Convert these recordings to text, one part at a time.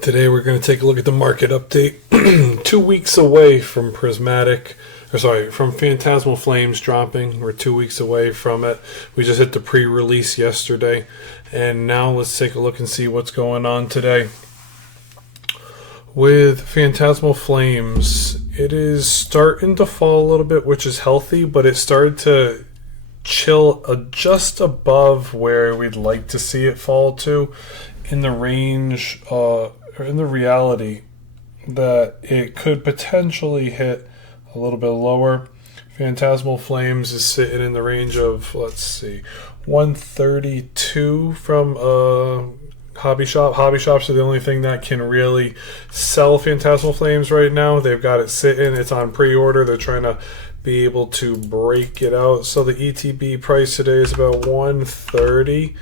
Today we're going to take a look at the market update. 2 weeks away from from Phantasmal Flames dropping. We're 2 weeks away from it. We just hit the pre-release yesterday. And now let's take a look and see what's going on today. With Phantasmal Flames, it is starting to fall a little bit, which is healthy, but it started to chill just above where we'd like to see it fall to, in the range or in the reality that it could potentially hit a little bit lower. Phantasmal Flames is sitting in the range of, let's see, 132 from Hobby Shop. Hobby Shops are the only thing that can really sell Phantasmal Flames right now. They've got it sitting. It's on pre-order. They're trying to be able to break it out. So the ETB price today is about 130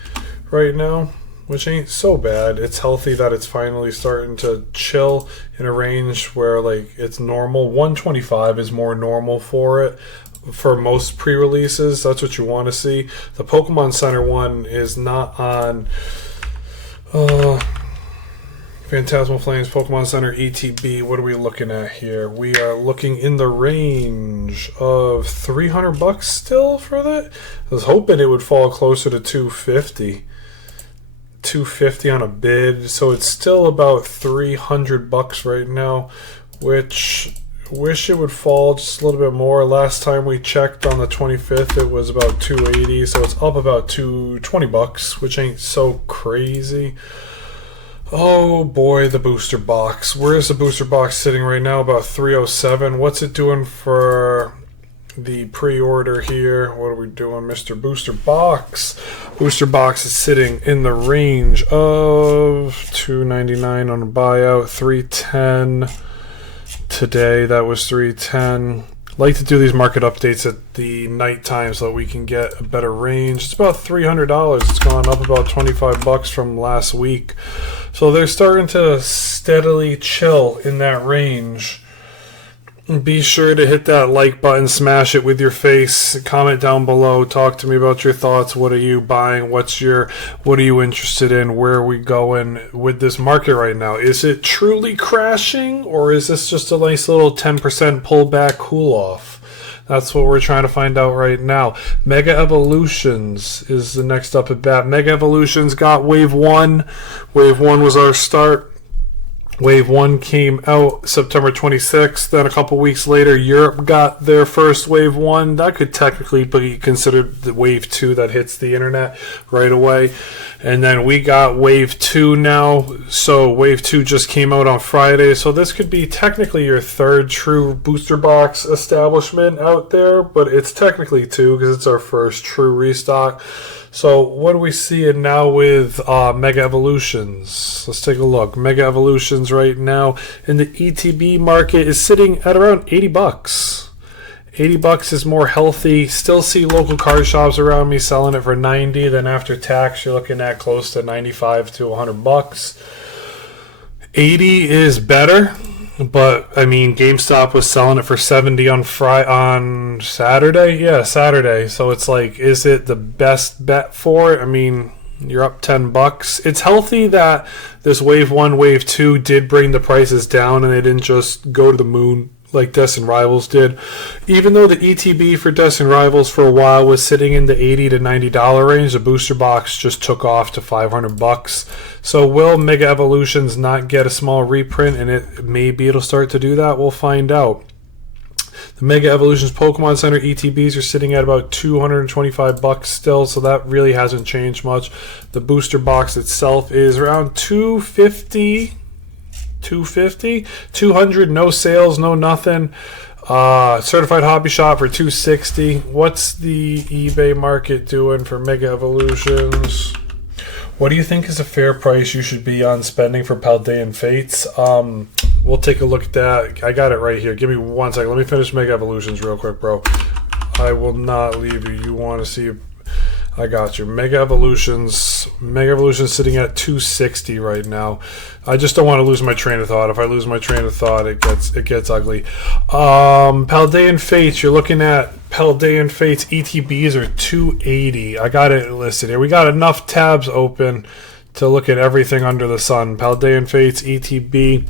right now, which ain't so bad. It's healthy that it's finally starting to chill in a range where it's normal. 125 is more normal for it. For most pre-releases, that's what you want to see. The Pokemon Center one is not on Phantasmal Flames, Pokemon Center ETB. What are we looking at here? We are looking in the range of $300 still for that. I was hoping it would fall closer to 250 on a bid, so it's still about $300 right now, which wish it would fall just a little bit more. Last time we checked on the 25th it was about 280, so it's up about $20, which ain't so crazy. Oh boy, the booster box. Where is the booster box sitting right now? About 307. What's it doing for the pre-order here? What are we doing, Mr. Booster Box? Booster Box is sitting in the range of $299 on a buyout, $310 today. That was $310. Like to do these market updates at the night time so that we can get a better range. It's about $300. It's gone up about $25 from last week. So they're starting to steadily chill in that range. Be sure to hit that like button, smash it with your face, comment down below, talk to me about your thoughts. What are you buying? What are you interested in? Where are we going with this market right now? Is it truly crashing, or is this just a nice little 10% pullback cool off? That's what we're trying to find out right now. Mega Evolutions is the next up at bat. Mega Evolutions got Wave 1. Wave 1 was our start. Wave 1 came out September 26th. Then a couple weeks later, Europe got their first Wave 1. That could technically be considered the Wave 2 that hits the internet right away. And then we got Wave 2 now. So Wave 2 just came out on Friday. So this could be technically your third true booster box establishment out there. But it's technically two because it's our first true restock. So what are we seeing now with Mega Evolutions? Let's take a look. Mega Evolutions right now in the ETB market is sitting at around $80. $80 is more healthy. Still see local card shops around me selling it for $90. Then after tax, you're looking at close to $95 to $100. 80 is better. But I mean, GameStop was selling it for $70 on Saturday. Yeah, Saturday. So it's like, is it the best bet for it? I mean, you're up $10. It's healthy that this Wave 1, Wave 2 did bring the prices down, and they didn't just go to the moon like Destined Rivals did. Even though the ETB for Destined Rivals for a while was sitting in the $80 to $90 range, the booster box just took off to $500. So will Mega Evolutions not get a small reprint, and maybe it'll start to do that? We'll find out. The Mega Evolutions Pokemon Center ETBs are sitting at about $225 still, so that really hasn't changed much. The booster box itself is around $250, 200, no sales, no nothing. Certified Hobby Shop for $260. What's the eBay market doing for Mega Evolutions? What do you think is a fair price you should be on spending for Paldean Fates? We'll take a look at that. I got it right here. Give me 1 second. Let me finish Mega Evolutions real quick, bro. I will not leave you. You want to see... I got you. Mega Evolutions sitting at $260 right now. I just don't want to lose my train of thought. If I lose my train of thought, it gets ugly. Paldean Fates, you're looking at Paldean Fates ETBs are $280. I got it listed here. We got enough tabs open to look at everything under the sun. Paldean Fates ETB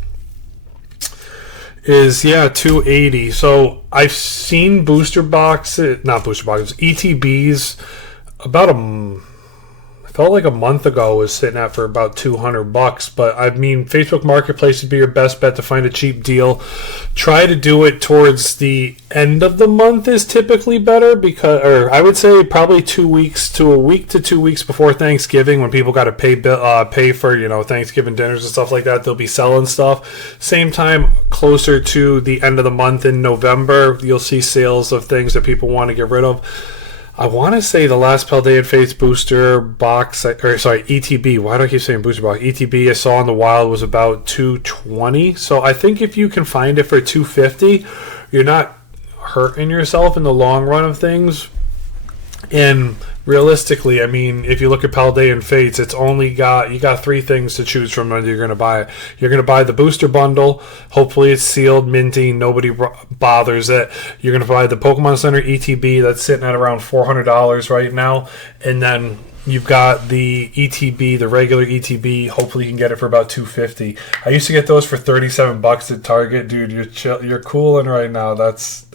is 280. So I've seen booster boxes, not booster boxes, ETBs about felt like a month ago was sitting at for about $200. But I mean, Facebook Marketplace would be your best bet to find a cheap deal. Try to do it towards the end of the month is typically better, because, or I would say probably 2 weeks to a week to 2 weeks before Thanksgiving, when people got to pay for Thanksgiving dinners and stuff like that. They'll be selling stuff. Same time, closer to the end of the month in November, you'll see sales of things that people want to get rid of. I want to say the last Paldean Fates booster box, ETB. Why do I keep saying booster box? ETB I saw in the wild was about $220. So I think if you can find it for $250, you're not hurting yourself in the long run of things. And realistically, I mean, if you look at Paldean Fates, you got three things to choose from when you're going to buy it. You're going to buy the booster bundle. Hopefully it's sealed, minty, nobody bothers it. You're going to buy the Pokemon Center ETB that's sitting at around $400 right now. And then you've got the ETB, the regular ETB. Hopefully you can get it for about $250. I used to get those for $37 at Target. Dude, you're cooling right now. That's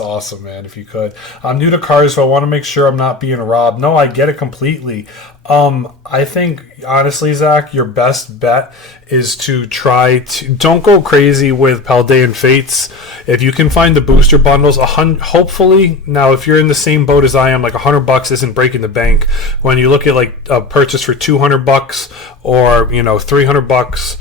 awesome, man. If you could. I'm new to cards, so I want to make sure I'm not being robbed. No, I get it completely. I think, honestly, Zach, your best bet is to don't go crazy with Paldean Fates. If you can find the booster bundles, hopefully, now if you're in the same boat as I am, like $100 isn't breaking the bank. When you look at like a purchase for $200 or $300,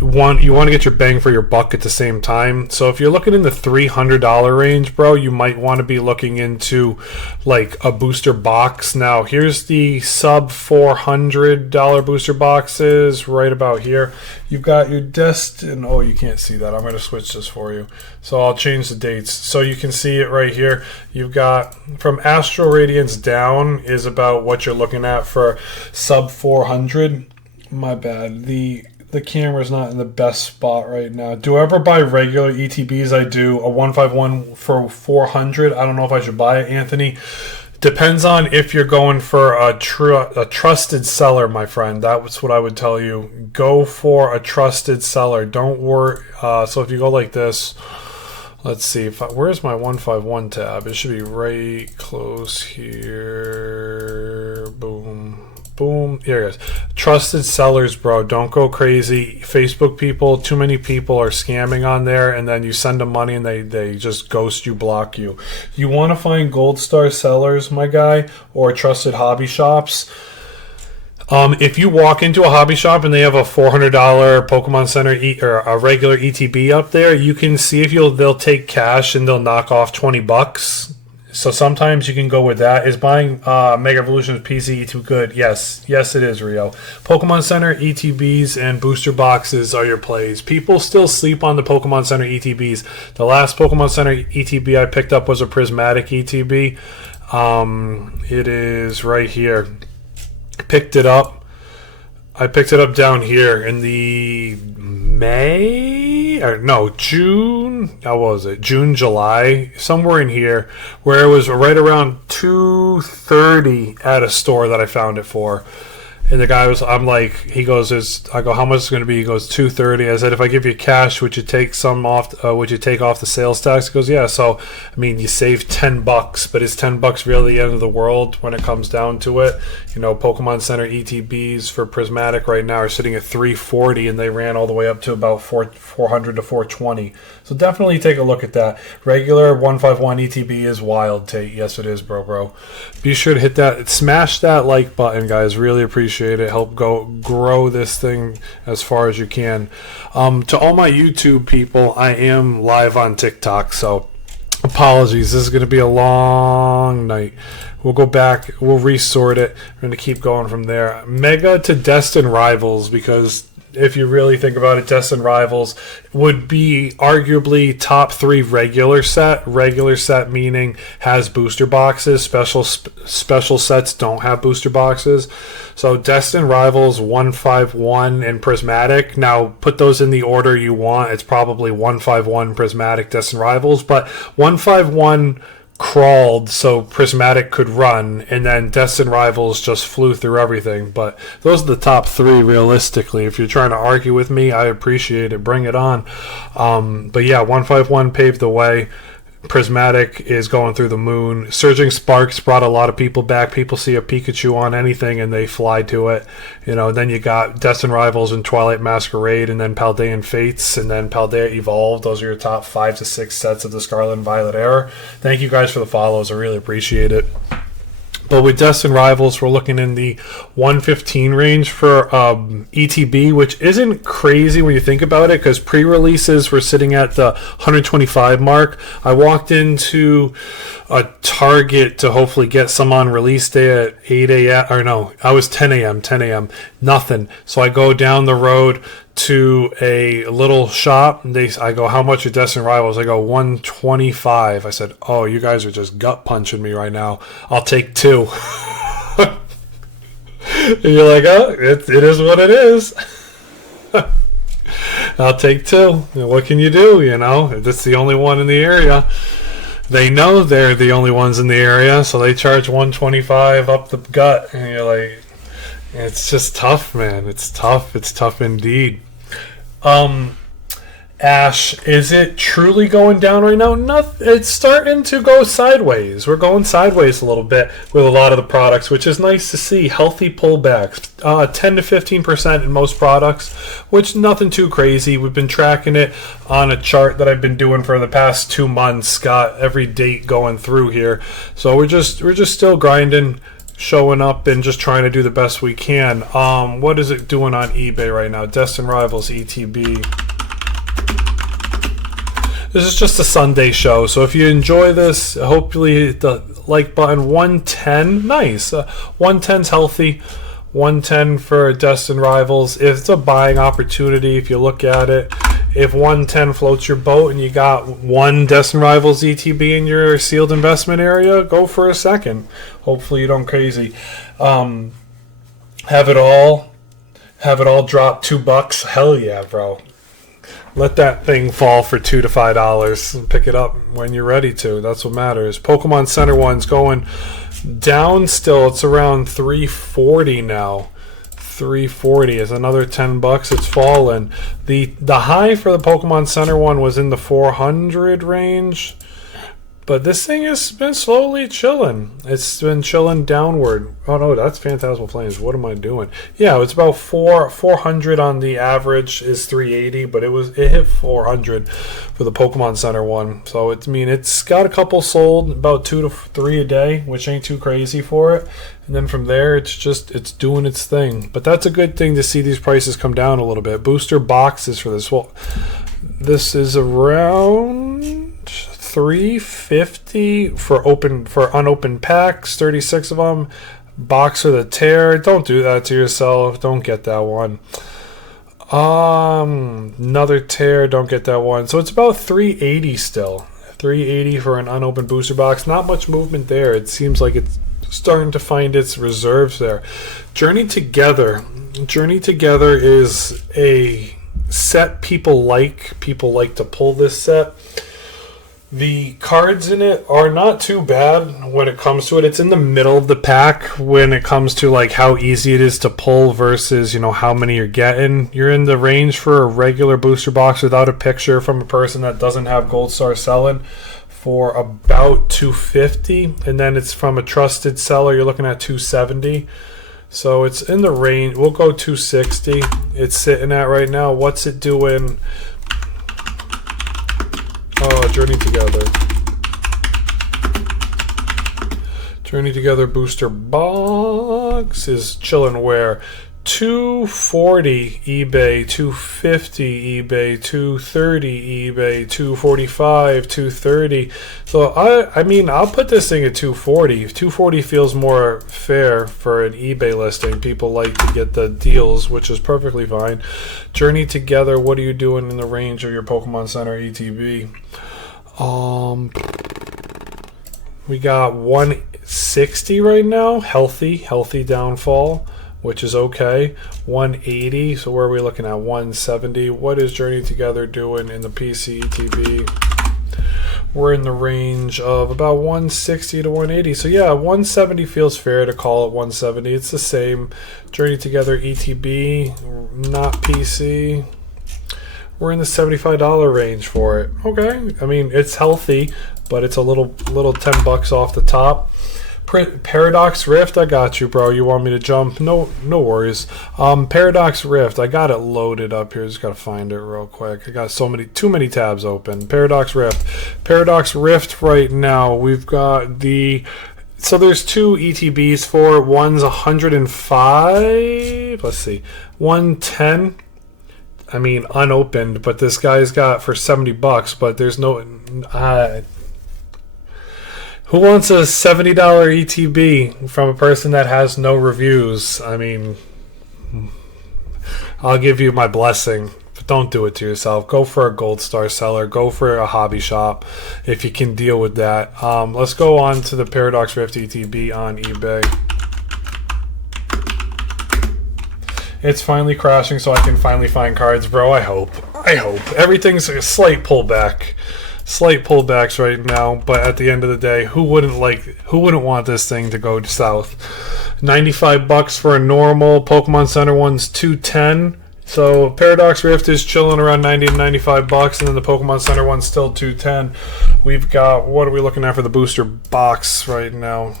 you want to get your bang for your buck at the same time. So if you're looking in the $300 range, bro, you might want to be looking into like a booster box. Now here's the sub $400 booster boxes right about here. You've got your Destin. Oh, you can't see that. I'm going to switch this for you. So I'll change the dates so you can see it right here. You've got from Astral Radiance down is about what you're looking at for sub 400. My bad. The camera's not in the best spot right now. Do I ever buy regular ETBs? I do. A 151 for 400. I don't know if I should buy it, Anthony. Depends on if you're going for a trusted seller, my friend. That's what I would tell you. Go for a trusted seller. Don't worry. So if you go like this, let's see. Where's my 151 tab? It should be right close here. Boom. Boom. Here it is. Trusted sellers, bro. Don't go crazy. Facebook people, too many people are scamming on there, and then you send them money and they just ghost you, block you. You want to find gold star sellers, my guy, or trusted hobby shops. If you walk into a hobby shop and they have a $400 Pokemon Center or a regular ETB up there, you can see if they'll take cash and they'll knock off $20. So sometimes you can go with that. Is buying Mega Evolutions PCE too good? Yes, it is, Rio. Pokemon Center ETBs and booster boxes are your plays. People still sleep on the Pokemon Center ETBs. The last Pokemon Center ETB I picked up was a prismatic ETB. It is right here. I picked it up down here in the June. How was it? June, July, somewhere in here, where it was right around $230 at a store that I found it for. And the guy I go, how much is it going to be? He goes, $230. I said, if I give you cash, would you take some off? Would you take off the sales tax? He goes, yeah. So, I mean, you save $10, but is $10 really the end of the world when it comes down to it? Pokemon Center ETBs for Prismatic right now are sitting at $340, and they ran all the way up to about $400 to $420. So definitely take a look at that. Regular 151 ETB is wild, Tate. Yes, it is, bro. Be sure to hit that, smash that like button, guys. Really appreciate it. Help grow this thing as far as you can. To all my YouTube people, I am live on TikTok, so apologies. This is going to be a long night. We'll go back. We'll resort it. We're going to keep going from there. Mega to Destin Rivals, because if you really think about it, Destin Rivals would be arguably top 3 regular set. Regular set meaning has booster boxes. Special sets don't have booster boxes. So Destin Rivals 151 and Prismatic. Now put those in the order you want. It's probably 151 Prismatic Destin Rivals, but 151 crawled so Prismatic could run, and then Destined Rivals just flew through everything. But those are the top three realistically. If you're trying to argue with me, I appreciate it. Bring it on. But yeah, 151 paved the way. Prismatic is going through the moon. Surging Sparks brought a lot of people back. People see a Pikachu on anything and they fly to it. You know, then you got Destined Rivals and Twilight Masquerade, and then Paldean Fates, and then Paldea Evolved. Those are your top 5 to 6 sets of the Scarlet and Violet era. Thank you guys for the follows. I really appreciate it. But with Destined Rivals, we're looking in the 115 range for ETB, which isn't crazy when you think about it, because pre-releases were sitting at the 125 mark. I walked into a Target to hopefully get some on release day at 8 a.m. Or no, I was 10 a.m. Nothing. So I go down the road to a little shop. I go, how much are Destined Rivals? I go, 125. I said, oh, you guys are just gut punching me right now. I'll take 2. And you're like, oh, it is what it is. I'll take 2. What can you do? You know, it's the only one in the area. They know they're the only ones in the area, so they charge 125 up the gut. And you're like, it's just tough, man. It's tough. It's tough indeed. Ash, is it truly going down right now? No, it's starting to go sideways. We're going sideways a little bit with a lot of the products, which is nice to see. Healthy pullbacks, 10 to 15% in most products, which nothing too crazy. We've been tracking it on a chart that I've been doing for the past 2 months. Got every date going through here, so we're just still grinding, showing up, and just trying to do the best we can. What is it doing on eBay right now? Destined Rivals ETB. This is just a Sunday show, so if you enjoy this, hopefully hit the like button. 110, nice. 110's healthy. 110 for Destined Rivals. It's a buying opportunity if you look at it. If 110 floats your boat and you got one Destined Rivals ETB in your sealed investment area, go for a second. Hopefully you don't crazy. Have it all drop $2. Hell yeah, bro. Let that thing fall for $2 to $5. Pick it up when you're ready to. That's what matters. Pokemon Center 1's going down still. It's around 340 now. 340 is another $10. It's fallen. The high for the Pokemon Center 1 was in the 400 range. But this thing has been slowly chilling. It's been chilling downward. Oh no, that's Phantasmal Flames. What am I doing? Yeah, it's about 400 on the average is 380, but it hit 400 for the Pokemon Center 1. So it's got a couple sold, about 2 to 3 a day, which ain't too crazy for it. And then from there, it's doing its thing. But that's a good thing to see these prices come down a little bit. Booster boxes for this. Well, this is around $350 for unopened packs, 36 of them. Box of the Tear. Don't do that to yourself. Don't get that one. Another Tear. Don't get that one. So it's about $380 still. $380 for an unopened booster box. Not much movement there. It seems like it's starting to find its reserves there. Journey Together. Journey Together is a set people like. People like to pull this set. The cards in it are not too bad when it comes to it. It's in the middle of the pack when it comes to like how easy it is to pull versus, how many you're getting. You're in the range for a regular booster box without a picture from a person that doesn't have Gold Star selling for about $250, and then it's from a trusted seller. You're looking at $270. So it's in the range. We'll go $260. It's sitting at right now. What's it doing? Oh, Journey Together. Journey Together booster box is chilling where? $240 eBay, $250 eBay, $230 eBay, $245, $230. So I'll put this thing at $240. $240 feels more fair for an eBay listing. People like to get the deals, which is perfectly fine. Journey Together, what are you doing in the range of your Pokemon Center ETB? We got 160 right now. Healthy downfall, which is okay. 180, so where are we looking at? 170. What is Journey Together doing in the PC ETB? we're in the range of about 160 to 180. So yeah, 170 feels fair to call it 170. It's the same. Journey Together ETB, not PC. We're in the $75 range for it. Okay, I mean it's healthy, but it's a little $10 off the top. Paradox Rift, I got you, bro. You want me to jump? No worries. Paradox Rift, I got it loaded up here. Just gotta find it real quick. I got too many tabs open. Paradox Rift right now. We've got so there's two ETBs for it. One's 105. Let's see, 110. I mean unopened, but this guy's got for $70. But there's no. Who wants a $70 ETB from a person that has no reviews? I mean, I'll give you my blessing, but don't do it to yourself. Go for a gold star seller. Go for a hobby shop if you can deal with that. Let's go on to the Paradox Rift ETB on eBay. It's finally crashing so I can finally find cards, bro. I hope. Everything's a slight pullbacks right now, but at the end of the day, who wouldn't want this thing to go south? $95 for a normal. Pokemon Center one's $210. So Paradox Rift is chilling around $90 to $95, and then the Pokemon Center one's still $210. We've got, what are we looking at for the booster box right now?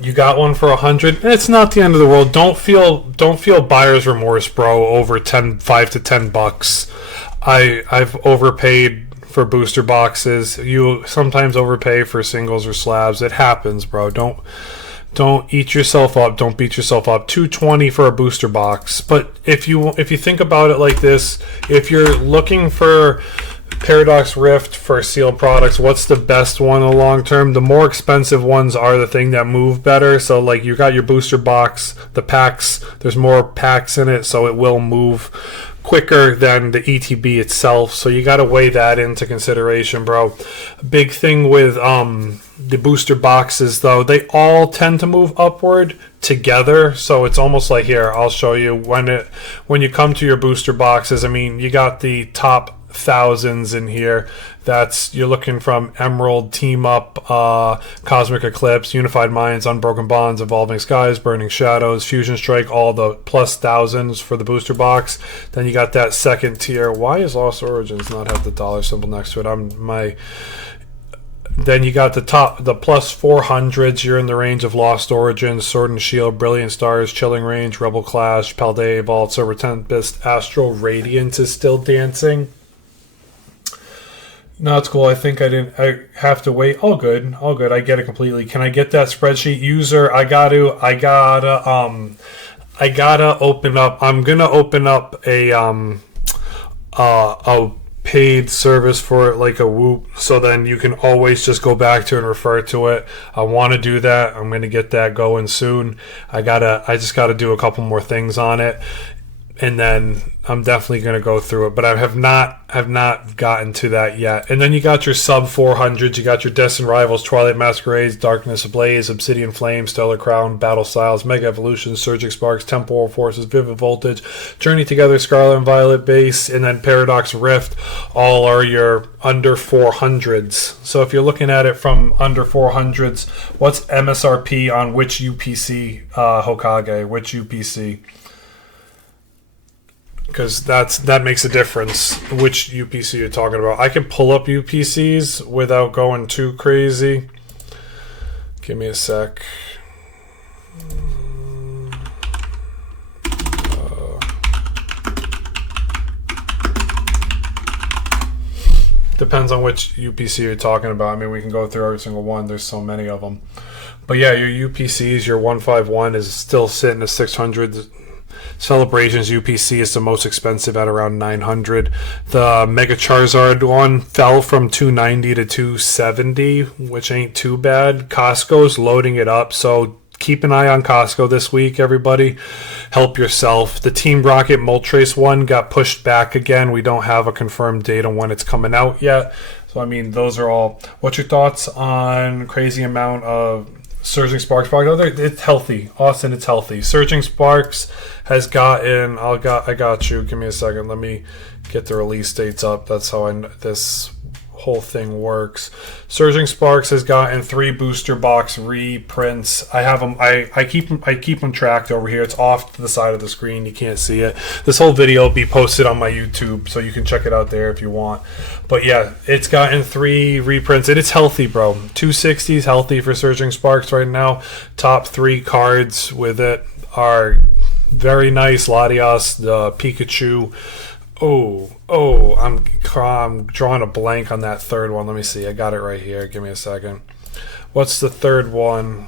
You got one for $100. It's not the end of the world. Don't feel buyer's remorse, bro. Over $5 to $10. I've overpaid for booster boxes. You sometimes overpay for singles or slabs. It happens, bro. Don't eat yourself up. Don't beat yourself up. $220 for a booster box. But if you think about it like this, if you're looking for Paradox Rift for sealed products, what's the best one in the long term? The more expensive ones are the thing that move better. So like you got your booster box, the packs, there's more packs in it, so it will move quicker than the ETB itself. So you got to weigh that into consideration, bro. Big thing with the booster boxes though, they all tend to move upward together. So it's almost like, here, I'll show you when you come to your booster boxes. I mean, you got the top thousands in here. You're looking from Emerald, Team Up, Cosmic Eclipse, Unified Minds, Unbroken Bonds, Evolving Skies, Burning Shadows, Fusion Strike, all the plus thousands for the booster box. Then you got that second tier. Why is Lost Origins not have the dollar symbol next to it? Then you got the plus 400s. You're in the range of Lost Origins, Sword and Shield, Brilliant Stars, Chilling Range, Rebel Clash, Paldea Vault, Silver Tempest, Astral Radiance is still dancing. No, it's cool. I think I have to wait. All good. I get it completely. Can I get that spreadsheet user? I gotta open up. I'm gonna open up a paid service for it, like a Whoop, so then you can always just go back to it and refer to it. I want to do that. I'm gonna get that going soon. I just gotta do a couple more things on it, and then I'm definitely going to go through it, but I have not gotten to that yet. And then you got your sub 400s. You got your Destined Rivals, Twilight Masquerades, Darkness Ablaze, Obsidian Flame, Stellar Crown, Battle Styles, Mega Evolutions, Surgic Sparks, Temporal Forces, Vivid Voltage, Journey Together, Scarlet and Violet base, and then Paradox Rift. All are your under 400s. So if you're looking at it from under 400s, what's MSRP on which UPC, Hokage? Which UPC? Because that makes a difference which UPC you're talking about. I can pull up UPCs without going too crazy. Give me a sec. Depends on which UPC you're talking about. I mean, we can go through every single one. There's so many of them. But yeah, your UPCs, your 151 is still sitting at 600. Celebrations UPC is the most expensive at around 900. The Mega Charizard one fell from 290 to 270, which ain't too bad. Costco's loading it up, so keep an eye on Costco this week, everybody. Help yourself. The Team Rocket Moltres one got pushed back again. We don't have a confirmed date on when it's coming out yet. So, I mean, those are all. What's your thoughts on crazy amount of Surging Sparks product. It's healthy, Austin. It's healthy. Surging Sparks has gotten. I got you. Give me a second. Let me get the release dates up. That's how this whole thing works. Surging Sparks has gotten 3 booster box reprints. I have them. I keep them tracked over here. It's off to the side of the screen. You can't see it. This whole video will be posted on my YouTube, so you can check it out there if you want. But yeah, it's gotten 3 reprints, and it's healthy, bro. 260 is healthy for Surging Sparks right now. Top 3 cards with it are very nice. Latios, the Pikachu. I'm drawing a blank on that third one. Let me see. I got it right here. Give me a second. What's the third one?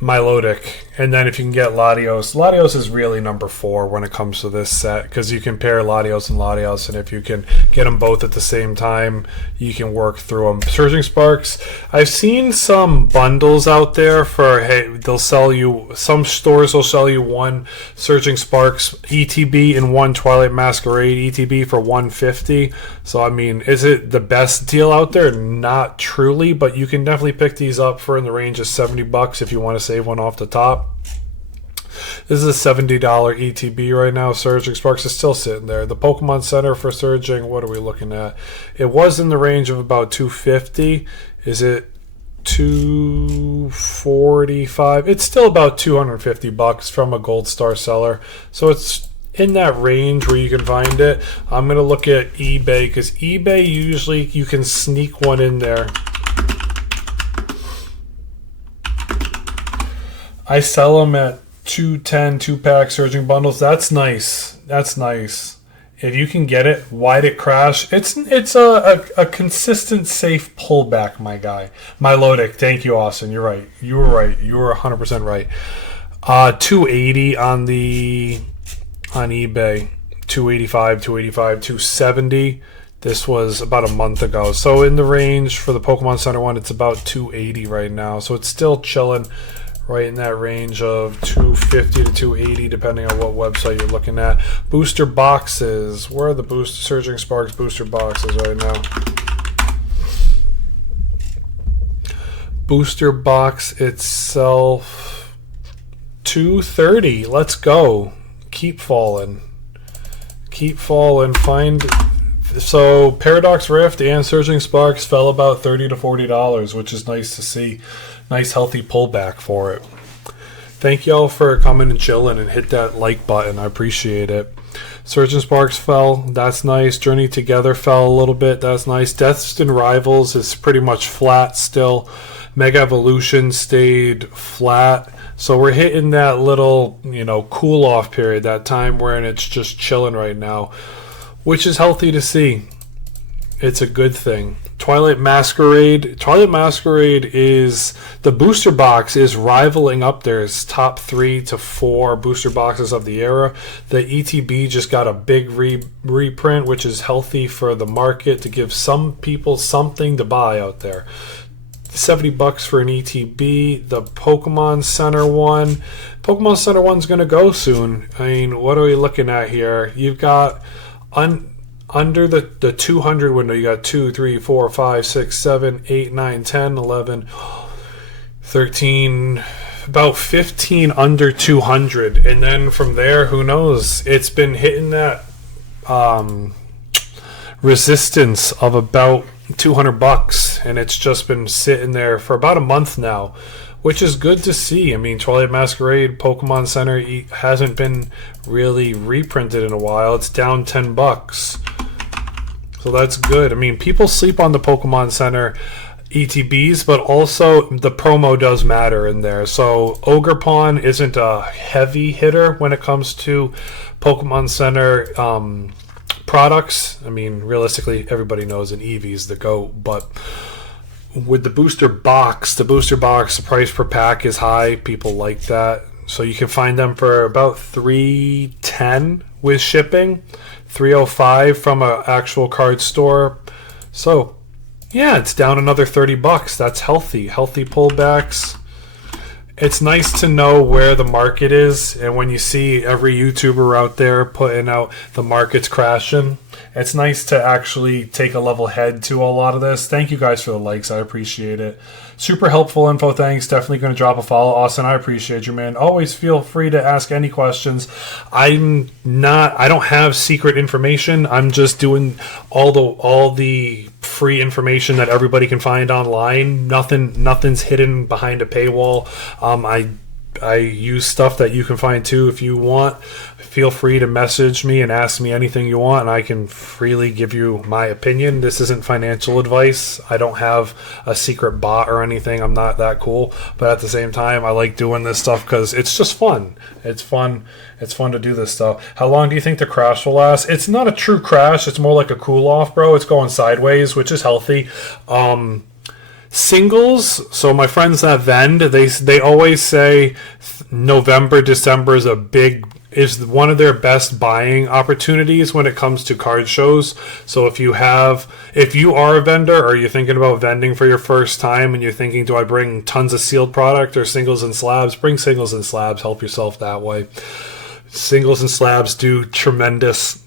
Milotic. And then if you can get Latios. Latios is really number 4 when it comes to this set, because you can pair Latios and Latios, and if you can get them both at the same time, you can work through them. Surging Sparks. I've seen some bundles out there for, hey, they'll sell you, some stores will sell you 1 Surging Sparks ETB and 1 Twilight Masquerade ETB for $150. So, I mean, is it the best deal out there? Not truly, but you can definitely pick these up for in the range of $70 if you want to save one off the top. This is a $70 ETB right now. Surging Sparks is still sitting there. The Pokemon Center for Surging, what are we looking at? It was in the range of about $250. Is it $245? It's still about $250 from a Gold Star seller. So it's in that range where you can find it. I'm going to look at eBay, because eBay usually you can sneak one in there. I sell them at $210 2-pack Surging bundles. That's nice. That's nice. If you can get it, why'd it crash? It's a consistent, safe pullback, my guy. Milotic. Thank you, Austin. You're right. You were right. You were 100% right. $280 on eBay. $285, $270. This was about a month ago. So in the range for the Pokemon Center one, it's about $280 right now. So it's still chilling right in that range of $250 to $280, depending on what website you're looking at. Booster boxes. Where are the Surging Sparks booster boxes right now? Booster box itself, $230. Let's go. Keep falling. Keep falling. So Paradox Rift and Surging Sparks fell about $30 to $40, which is nice to see. Nice healthy pullback for it. Thank y'all for coming and chilling, and hit that like button. I appreciate it. Surging Sparks fell. That's nice. Journey Together fell a little bit. That's nice. Destined Rivals is pretty much flat still. Mega Evolution stayed flat. So we're hitting that little, cool off period, that time where it's just chilling right now, which is healthy to see. It's a good thing. Twilight Masquerade is, the booster box is rivaling up there. It's top 3 to 4 booster boxes of the era. The ETB just got a big reprint, which is healthy for the market to give some people something to buy out there. $70 for an ETB. The Pokemon Center one. Pokemon Center one's going to go soon. I mean, what are we looking at here? You've got under the 200 window, you got 2, 3, 4, 5, 6, 7, 8, 9, 10, 11, 13, about 15 under 200. And then from there, who knows? It's been hitting that resistance of about $200, and it's just been sitting there for about a month now, which is good to see. I mean, Twilight Masquerade Pokemon Center hasn't been really reprinted in a while. It's down $10. So that's good. I mean, people sleep on the Pokemon Center ETBs, but also the promo does matter in there. So Ogerpon isn't a heavy hitter when it comes to Pokemon Center products. I mean, realistically, everybody knows an Eevee's the GOAT, but with the booster box, the price per pack is high. People like that. So you can find them for about $310 with shipping, $305 from an actual card store. So yeah, it's down another $30. That's healthy pullbacks. It's nice to know where the market is, and when you see every YouTuber out there putting out the market's crashing, it's nice to actually take a level head to a lot of this. Thank you guys for the likes. I appreciate it. Super helpful info. Thanks. Definitely going to drop a follow. Austin, I appreciate you, man. Always feel free to ask any questions. I don't have secret information. I'm just doing all the free information that everybody can find online. Nothing's hidden behind a paywall. I use stuff that you can find too. If you want, feel free to message me and ask me anything you want, and I can freely give you my opinion. This isn't financial advice. I don't have a secret bot or anything. I'm not that cool. But at the same time, I like doing this stuff because it's just fun. It's fun to do this stuff. How long do you think the crash will last? It's not a true crash. It's more like a cool off, bro. It's going sideways, which is healthy. Singles, so my friends that vend, they always say November, December is one of their best buying opportunities when it comes to card shows. So if you are a vendor or you're thinking about vending for your first time and you're thinking, do I bring tons of sealed product or singles and slabs? Bring singles and slabs, help yourself that way. Singles and slabs do tremendous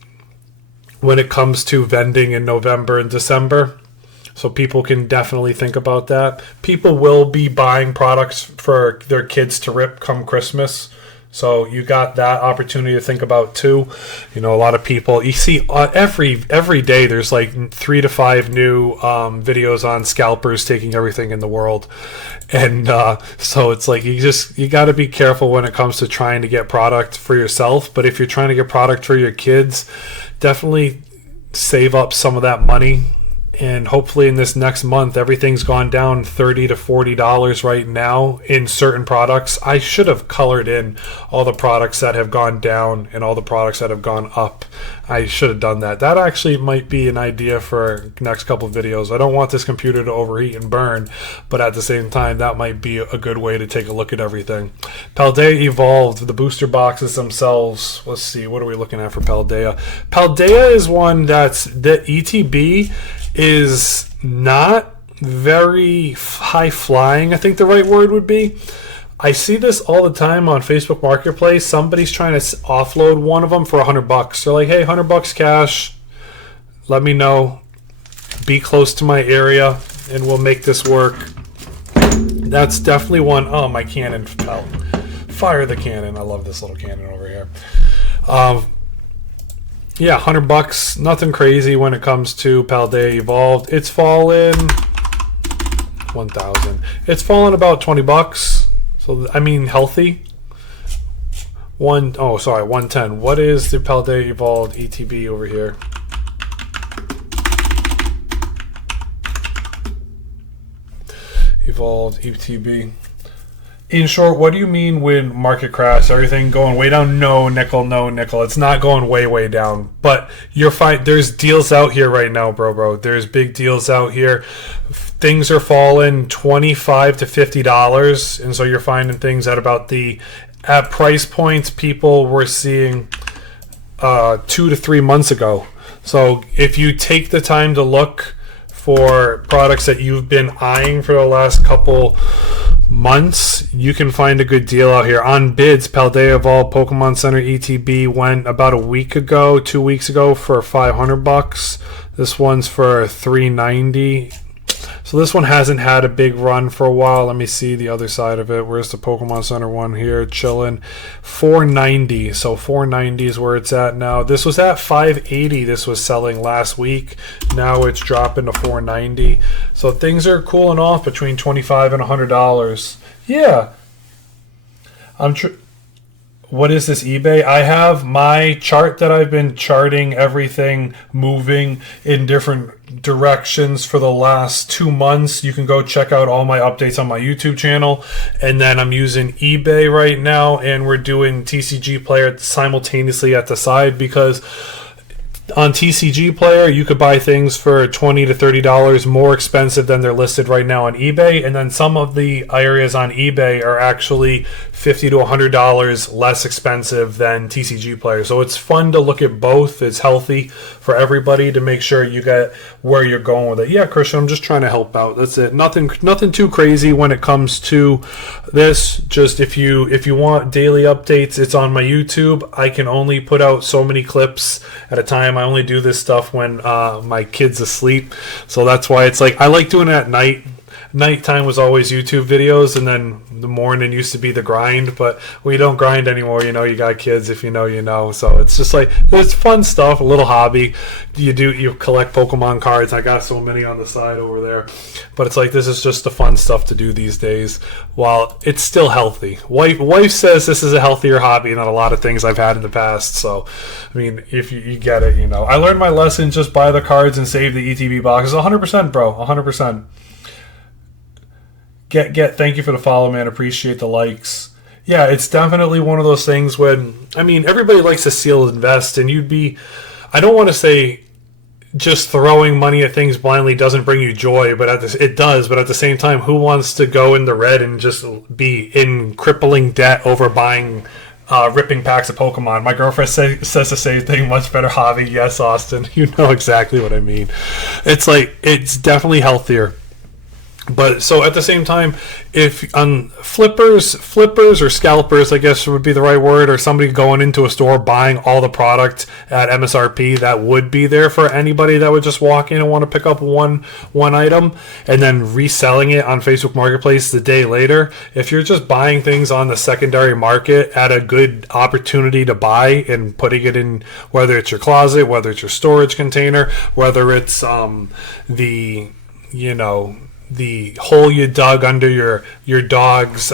when it comes to vending in November and December. So people can definitely think about that. People will be buying products for their kids to rip come Christmas. So you got that opportunity to think about too. You know, a lot of people, you see every day there's like 3 to 5 new videos on scalpers taking everything in the world. And so it's like you got to be careful when it comes to trying to get product for yourself. But if you're trying to get product for your kids, definitely save up some of that money. And hopefully in this next month, everything's gone down $30 to $40 right now in certain products. I should have colored in all the products that have gone down and all the products that have gone up. I should have done that. That actually might be an idea for next couple of videos. I don't want this computer to overheat and burn, but at the same time, that might be a good way to take a look at everything. Paldea Evolved, the booster boxes themselves. Let's see, what are we looking at for Paldea? Paldea is one the ETB is not very high flying, I think the right word would be. I see this all the time on Facebook Marketplace. Somebody's trying to offload one of them for $100. They're like, hey, $100 cash. Let me know. Be close to my area, and we'll make this work. That's definitely one. Oh, my cannon fell. Fire the cannon. I love this little cannon over here. Yeah, $100. Nothing crazy when it comes to Paldea Evolved. It's fallen 1,000. It's fallen about $20. So I mean, healthy. 110. What is the Paldea Evolved ETB over here? Evolved ETB. In short, what do you mean when market crash? Everything going way down? No nickel. It's not going way down. But you're fine. There's deals out here right now, bro. There's big deals out here. Things are falling $25 to $50, and so you're finding things at price points people were seeing 2 to 3 months ago. So if you take the time to look for products that you've been eyeing for the last couple months, you can find a good deal out here. On bids, Paldea Evolved Pokemon Center ETB went about 2 weeks ago for $500. This one's for $390. So this one hasn't had a big run for a while. Let me see the other side of it. Where's the Pokemon Center one here? Chilling. $490. So $490 is where it's at now. This was at $580. This was selling last week. Now it's dropping to $490. So things are cooling off between $25 and $100. Yeah. What is this, eBay? I have my chart that I've been charting everything moving in different directions for the last 2 months. You can go check out all my updates on my YouTube channel. And then I'm using eBay right now, and we're doing TCG Player simultaneously at the side, because on TCG Player, you could buy things for $20 to $30 more expensive than they're listed right now on eBay. And then some of the areas on eBay are actually $50 to $100 less expensive than TCG Player. So it's fun to look at both. It's healthy for everybody to make sure you get where you're going with it. Yeah, Christian, I'm just trying to help out. That's it. Nothing too crazy when it comes to this. Just if you want daily updates, it's on my YouTube. I can only put out so many clips at a time. I only do this stuff when my kid's asleep. So that's why it's like I like doing it at night. nighttime was always YouTube videos, and then the morning used to be the grind. But we don't grind anymore. You got kids. If you know. So it's just like, it's fun stuff, a little hobby. You collect Pokemon cards. I got so many on the side over there. But it's like, this is just the fun stuff to do these days, while it's still healthy. Wife says this is a healthier hobby than a lot of things I've had in the past. So, I mean, if you get it, I learned my lesson. Just buy the cards and save the ETB boxes. 100%, bro. 100%. Thank you for the follow, man. Appreciate the likes. Yeah, it's definitely one of those things when, everybody likes to seal invest, and I don't want to say just throwing money at things blindly doesn't bring you joy, but it does. But at the same time, who wants to go in the red and just be in crippling debt over buying ripping packs of Pokemon? My girlfriend says the same thing. Much better hobby. Yes, Austin. You know exactly what I mean. It's like, it's definitely healthier. But so at the same time, if on flippers or scalpers, I guess would be the right word, or somebody going into a store buying all the product at MSRP, that would be there for anybody that would just walk in and want to pick up one item and then reselling it on Facebook Marketplace the day later. If you're just buying things on the secondary market at a good opportunity to buy and putting it in, whether it's your closet, whether it's your storage container, whether it's the hole you dug under your dog's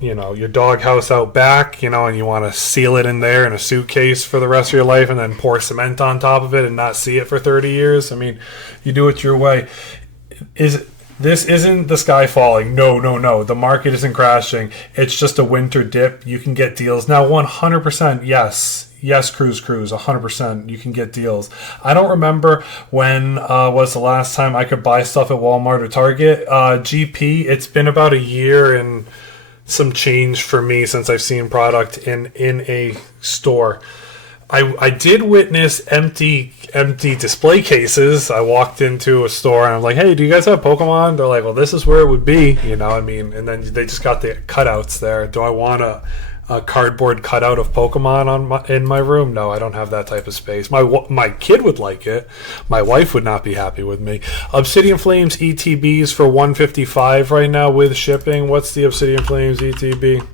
your dog house out back, and you want to seal it in there in a suitcase for the rest of your life and then pour cement on top of it and not see it for 30 years. You do it your way. This isn't the sky falling. No. The market isn't crashing. It's just a winter dip. You can get deals. Now, 100%, yes, Cruise, 100%, you can get deals. I don't remember when was the last time I could buy stuff at Walmart or Target. GP, it's been about a year and some change for me since I've seen product in a store. I did witness empty display cases. I walked into a store and I'm like, hey, do you guys have Pokemon? They're like, well, this is where it would be, and then they just got the cutouts there. Do I want a cardboard cutout of Pokemon in my room? No, I don't have that type of space. My kid would like it. My wife would not be happy with me. Obsidian Flames ETBs for $155 right now with shipping. What's the Obsidian Flames ETB?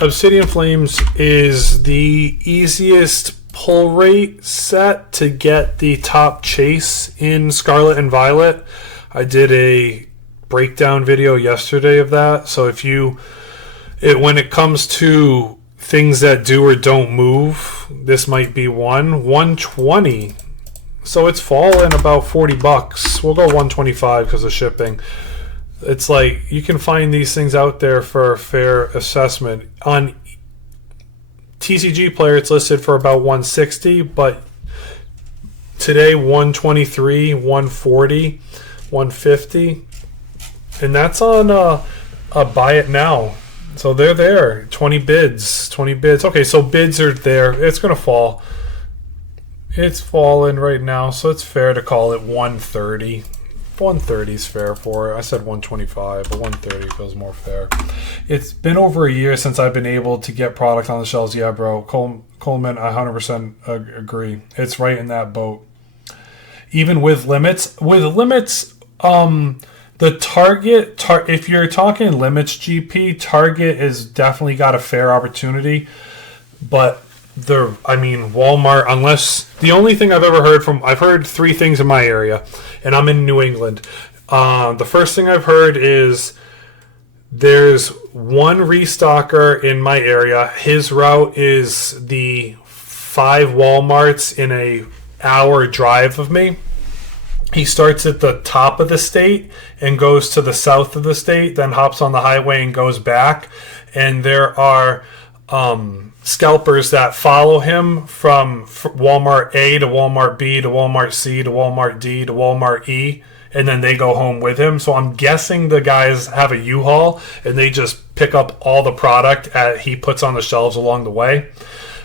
Obsidian Flames is the easiest pull rate set to get the top chase in Scarlet and Violet. I did a breakdown video yesterday of that. So when it comes to things that do or don't move, this might be 120. So it's fallen about $40. We'll go 125 because of shipping. It's like, you can find these things out there for a fair assessment. On TCG Player, it's listed for about 160, but today 123, 140, 150. And that's on a buy it now. So they're there. 20 bids. Okay, so bids are there. It's going to fall. It's falling right now, so it's fair to call it 130. 130 is fair for it. I said 125, but 130 feels more fair. It's been over a year since I've been able to get product on the shelves. Yeah, bro. Coleman, I 100% agree. It's right in that boat. Even with limits. The Target, if you're talking limits GP, Target has definitely got a fair opportunity. But Walmart, unless the only thing I've ever heard I've heard three things in my area, and I'm in New England. The first thing I've heard is there's one restocker in my area. His route is the 5 Walmarts in a hour drive of me. He starts at the top of the state and goes to the south of the state, then hops on the highway and goes back. And there are scalpers that follow him from Walmart A to Walmart B to Walmart C to Walmart D to Walmart E, and then they go home with him. So I'm guessing the guys have a U-Haul and they just pick up all the product he puts on the shelves along the way.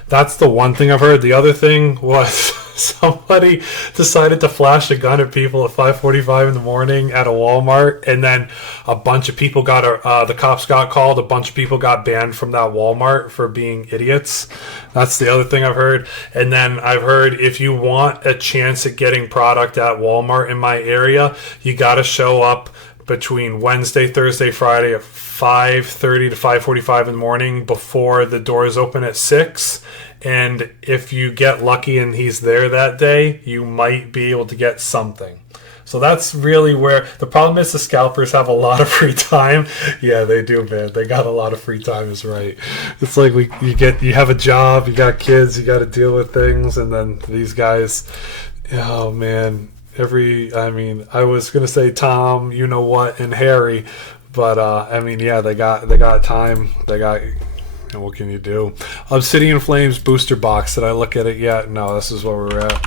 That's the one thing I've heard. The other thing was somebody decided to flash a gun at people at 5:45 in the morning at a Walmart, and then a bunch of people the cops got called. A bunch of people got banned from that Walmart for being idiots. That's the other thing I've heard. And then I've heard if you want a chance at getting product at Walmart in my area, you got to show up between Wednesday, Thursday, Friday at 5:30 to 5:45 in the morning before the doors open at 6. And if you get lucky and he's there that day, you might be able to get something. So that's really where the problem is. The scalpers have a lot of free time. Yeah, they do, man. They got a lot of free time, is right. It's like you have a job, you got kids, you got to deal with things, and then these guys, oh man. I was gonna say Tom, you know what, and Harry, but yeah, they got time. And what can you do? Obsidian Flames booster box. Did I look at it yet? No, this is where we're at.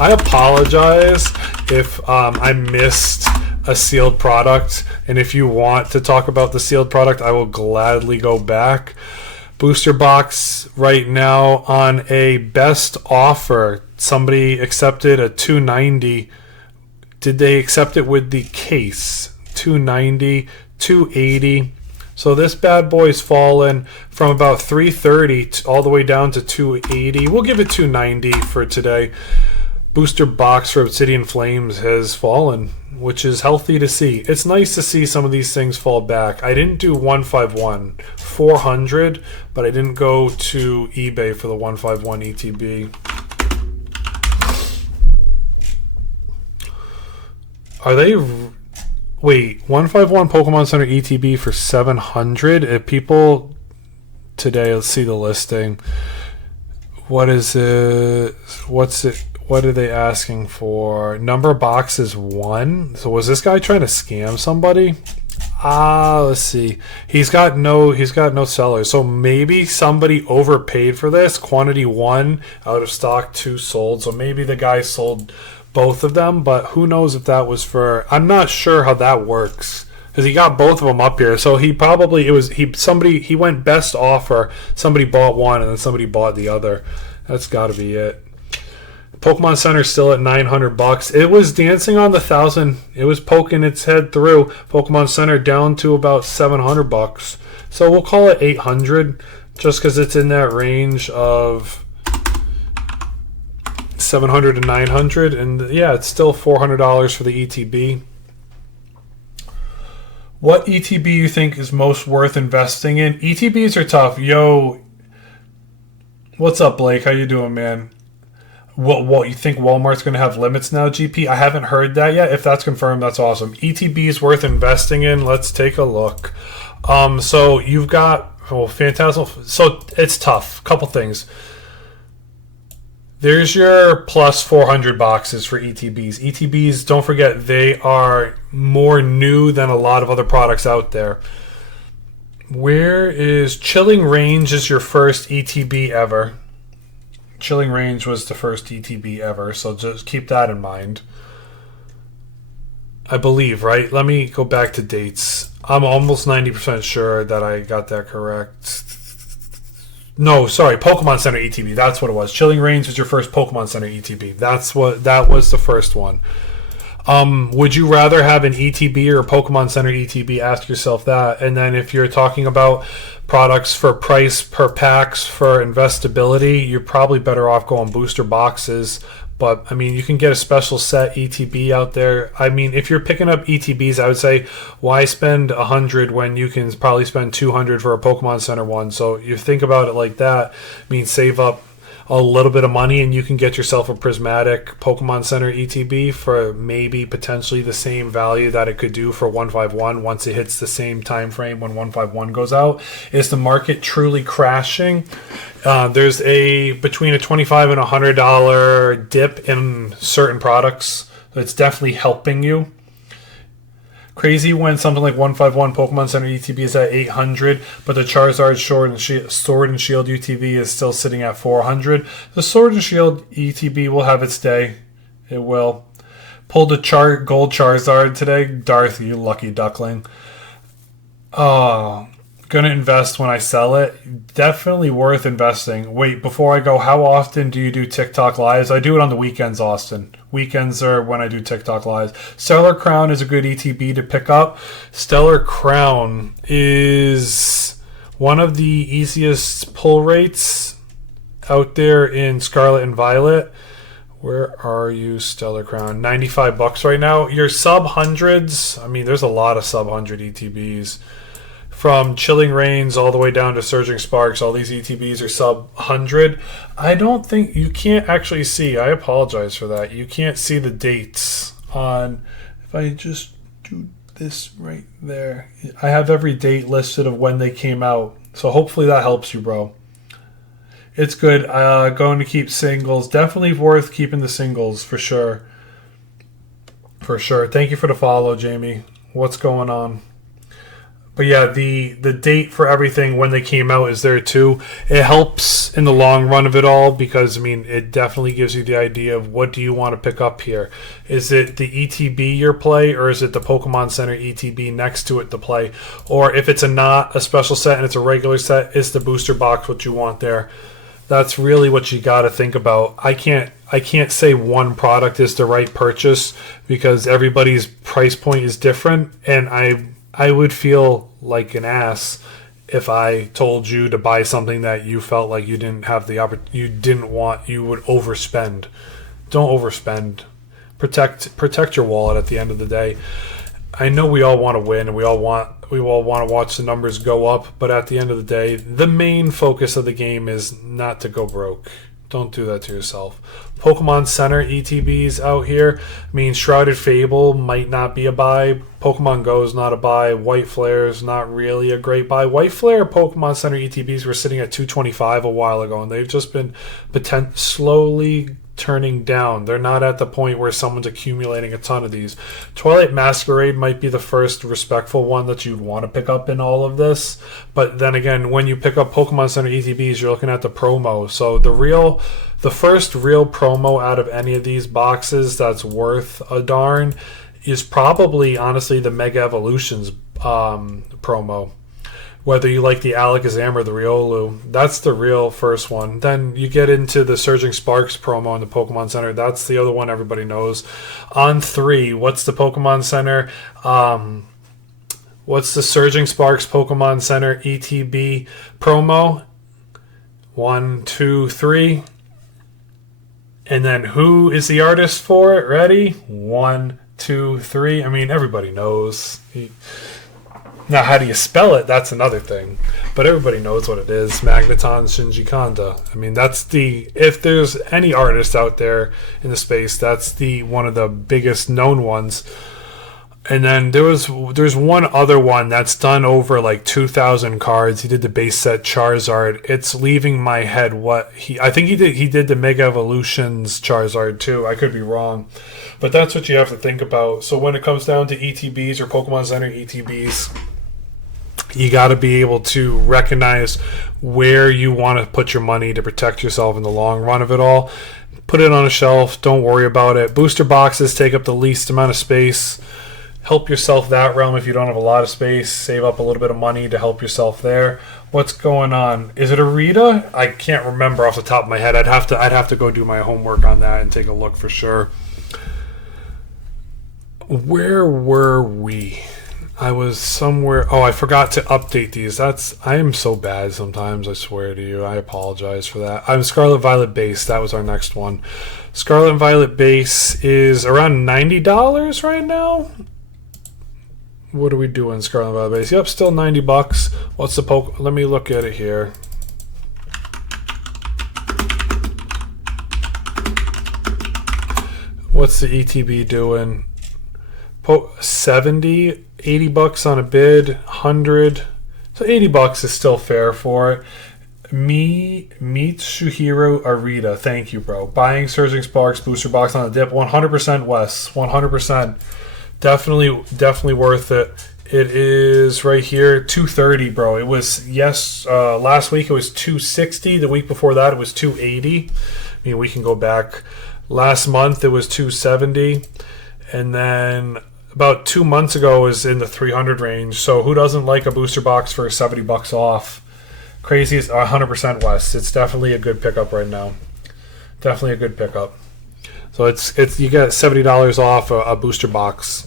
I apologize if I missed a sealed product, and if you want to talk about the sealed product, I will gladly go back. Booster box right now on a best offer. Somebody accepted a $290. Did they accept it with the case? $290, $280. So this bad boy's fallen from about $330 all the way down to $280. We'll give it $290 for today. Booster box for Obsidian Flames has fallen, which is healthy to see. It's nice to see some of these things fall back. I didn't do 151, 400, but I didn't go to eBay for the 151 ETB. Are they... Wait, 151 Pokemon Center ETB for 700? If people... Today, let's see the listing. What is it? What's it? What are they asking for? Number of boxes 1. So was this guy trying to scam somebody? Let's see. He's got no sellers. So maybe somebody overpaid for this. Quantity 1, out of stock 2 sold. So maybe the guy sold both of them, but who knows if that was for... I'm not sure how that works, because he got both of them up here. So he probably... He went best offer. Somebody bought one, and then somebody bought the other. That's got to be it. Pokemon Center still at $900. It was dancing on the 1,000. It was poking its head through. Pokemon Center down to about $700. So we'll call it $800, just because it's in that range of $700 to $900, and yeah, it's still $400 for the ETB. What ETB you think is most worth investing in? ETBs are tough. Yo, what's up, Blake? How you doing, man? What you think Walmart's going to have limits now, GP? I haven't heard that yet. If that's confirmed, that's awesome. ETB is worth investing in. Let's take a look. So you've got Phantasmal. So it's tough. Couple things. There's your plus 400 boxes for ETBs. ETBs, don't forget, they are more new than a lot of other products out there. Where is Chilling Range is your first ETB ever. Chilling Range was the first ETB ever, so just keep that in mind. I believe, right? Let me go back to dates. I'm almost 90% sure that I got that correct. No, sorry, Pokemon Center ETB. That's what it was. Chilling Range was your first Pokemon Center ETB. That was the first one. Would you rather have an ETB or a Pokemon Center ETB? Ask yourself that. And then if you're talking about products for price per packs for investability, you're probably better off going booster boxes. But, I mean, you can get a special set ETB out there. I mean, if you're picking up ETBs, I would say, why spend $100 when you can probably spend $200 for a Pokemon Center one? So you think about it like that. I mean, save up a little bit of money and you can get yourself a prismatic Pokemon Center ETB for maybe potentially the same value that it could do for 151 once it hits the same time frame when 151 goes out. Is the market truly crashing? There's between a $25 and $100 dip in certain products. So it's definitely helping you. Crazy when something like 151 Pokemon Center ETB is at 800, but the Charizard Sword and Shield UTB is still sitting at 400. The Sword and Shield ETB will have its day. It will. Pulled a gold Charizard today. Darth, you lucky duckling. Oh, Gonna invest when I sell it. Definitely worth investing. Wait, before I go, how often do you do TikTok lives? I do it on the weekends, Austin. Weekends are when I do TikTok lives. Stellar Crown is a good ETB to pick up. Stellar Crown is one of the easiest pull rates out there in Scarlet and Violet. Where are you, Stellar Crown? $95 right now. Your sub hundreds. I mean, there's a lot of sub 100 ETBs. From Chilling Reigns all the way down to Surging Sparks, all these ETBs are sub 100. I don't think you can't actually see. I apologize for that. You can't see the dates on. If I just do this right there, I have every date listed of when they came out. So hopefully that helps you, bro. It's good. Going to keep singles. Definitely worth keeping the singles for sure. For sure. Thank you for the follow, Jamie. What's going on? But yeah, the date for everything when they came out is there too. It helps in the long run of it all because, I mean, it definitely gives you the idea of what do you want to pick up here. Is it the ETB your play, or is it the Pokemon Center ETB next to it to play? Or if it's not a special set and it's a regular set, is the booster box what you want there? That's really what you got to think about. I can't say one product is the right purchase because everybody's price point is different, and I would feel like an ass if I told you to buy something that you felt like you didn't have the you would overspend. Don't overspend. Protect your wallet at the end of the day. I know we all want to win and we all want to watch the numbers go up, but at the end of the day, the main focus of the game is not to go broke. Don't do that to yourself. Pokemon Center ETBs out here. I mean, Shrouded Fable might not be a buy. Pokemon Go is not a buy. White Flare is not really a great buy. White Flare Pokemon Center ETBs were sitting at $225 a while ago, and they've just been slowly turning down. They're not at the point where someone's accumulating a ton of these. Twilight Masquerade might be the first respectful one that you'd want to pick up in all of this. But then again, when you pick up Pokemon Center ETBs, you're looking at the promo. So the first real promo out of any of these boxes that's worth a darn is probably, honestly, the Mega Evolutions promo. Whether you like the Alakazam or the Riolu, that's the real first one. Then you get into the Surging Sparks promo in the Pokemon Center. That's the other one everybody knows. On 3, what's the Pokemon Center? What's the Surging Sparks Pokemon Center ETB promo? 1, 2, 3. And then who is the artist for it? Ready? 1, 2, 3. I mean, everybody knows. Now, how do you spell it? That's another thing. But everybody knows what it is. Magneton Shinji Kanda. I mean, if there's any artist out there in the space, that's one of the biggest known ones. And then there's one other one that's done over like 2,000 cards. He did the base set Charizard. It's leaving my head I think he did the Mega Evolutions Charizard too. I could be wrong. But that's what you have to think about. So when it comes down to ETBs or Pokemon Center ETBs, you got to be able to recognize where you want to put your money to protect yourself in the long run of it all. Put it on a shelf. Don't worry about it. Booster boxes take up the least amount of space. Help yourself that realm if you don't have a lot of space. Save up a little bit of money to help yourself there. What's going on? Is it a Rita? I can't remember off the top of my head. I'd have to go do my homework on that and take a look for sure. Where were we? I was somewhere. Oh, I forgot to update these. I am so bad sometimes, I swear to you. I apologize for that. I'm Scarlet Violet Base. That was our next one. Scarlet and Violet Base is around $90 right now. What are we doing, Scarlet and Violet Base? Yep, still $90. What's the Let me look at it here. What's the ETB doing? 70, $80 on a bid, 100. So $80 is still fair for it. Mitsuhiro Arita, thank you, bro. Buying Surging Sparks booster box on the dip, 100% Wes, 100%. Definitely worth it. It is right here, $230, bro. It was last week it was $260. The week before that it was $280. I mean, we can go back. Last month it was $270, and then about 2 months ago was in the 300 range. So who doesn't like a booster box for $70 off? Crazy is 100% West. It's definitely a good pickup right now. Definitely a good pickup. So it's you get $70 off a booster box.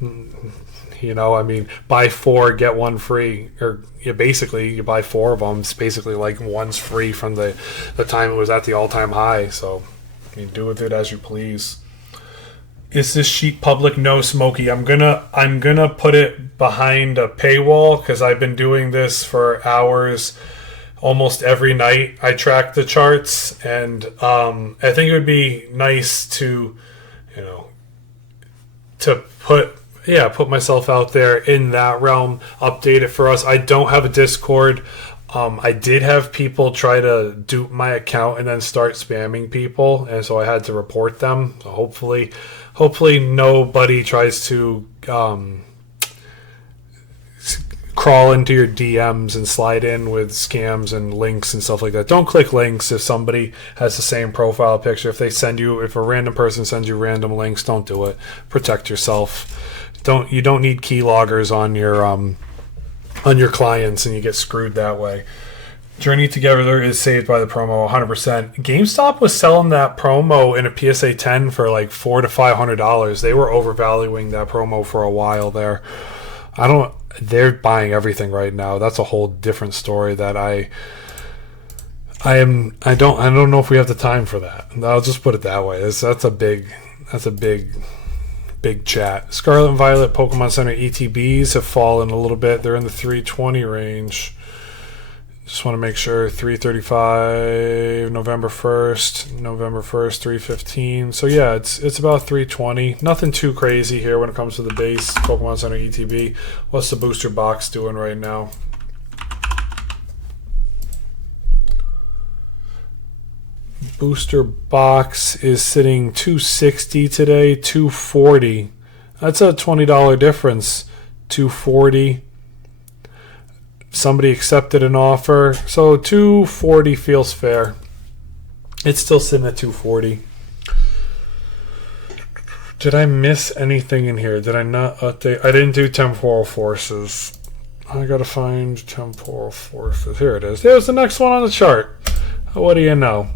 You know, I mean, buy 4 get 1 free, or basically you buy 4 of them. It's basically like one's free from the time it was at the all-time high. So I mean, do with it as you please. Is this sheet public? No, Smokey. I'm gonna put it behind a paywall because I've been doing this for hours, almost every night. I track the charts, and I think it would be nice to, to put myself out there in that realm. Update it for us. I don't have a Discord. I did have people try to dupe my account and then start spamming people, and so I had to report them. So hopefully nobody tries to crawl into your DMs and slide in with scams and links and stuff like that. Don't click links if somebody has the same profile picture. If a random person sends you random links, don't do it. Protect yourself. You don't need keyloggers on your clients, and you get screwed that way. Journey Together is saved by the promo 100%. GameStop was selling that promo in a PSA 10 for like $400 to $500. They were overvaluing that promo for a while there. They're buying everything right now. That's a whole different story that I don't know if we have the time for that. I'll just put it that way. That's a big chat. Scarlet and Violet Pokemon Center ETBs have fallen a little bit. They're in the 320 range. Just want to make sure. 335 November 1st 315. So yeah, it's about 320. Nothing too crazy here when it comes to the base Pokemon Center ETB. What's the booster box doing right now? Booster box is sitting $260 today, $240. That's a $20 difference. $240. Somebody accepted an offer, so $240 feels fair. It's still sitting at $240. Did I miss anything in here? Did I not update? I didn't do temporal forces. I gotta find temporal forces. Here it is. There's the next one on the chart. What do you know?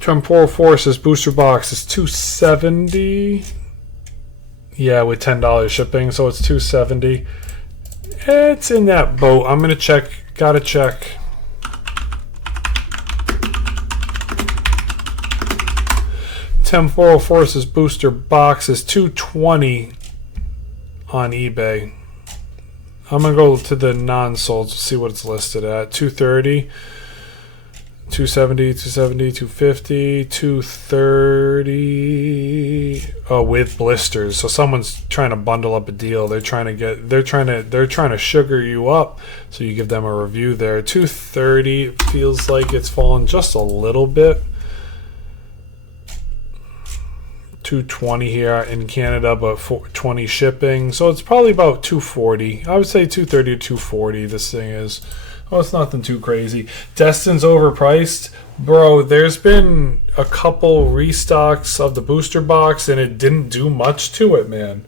Temporal forces booster box is $270. Yeah, with $10 shipping, so it's $270. It's in that boat. I'm gonna check. Gotta check. Temporal Forces booster box is $220 on eBay. I'm gonna go to the non-sold to see what it's listed at. $230, $270, $270, $250, $230. Oh, with blisters. So someone's trying to bundle up a deal. They're trying to sugar you up, so you give them a review there. $230 feels like it's fallen just a little bit. $220 here in Canada, but $420 shipping. So it's probably about $240. I would say $230 to $240. This thing is. Oh, it's nothing too crazy. Destin's overpriced. Bro, there's been a couple restocks of the booster box, and it didn't do much to it, man.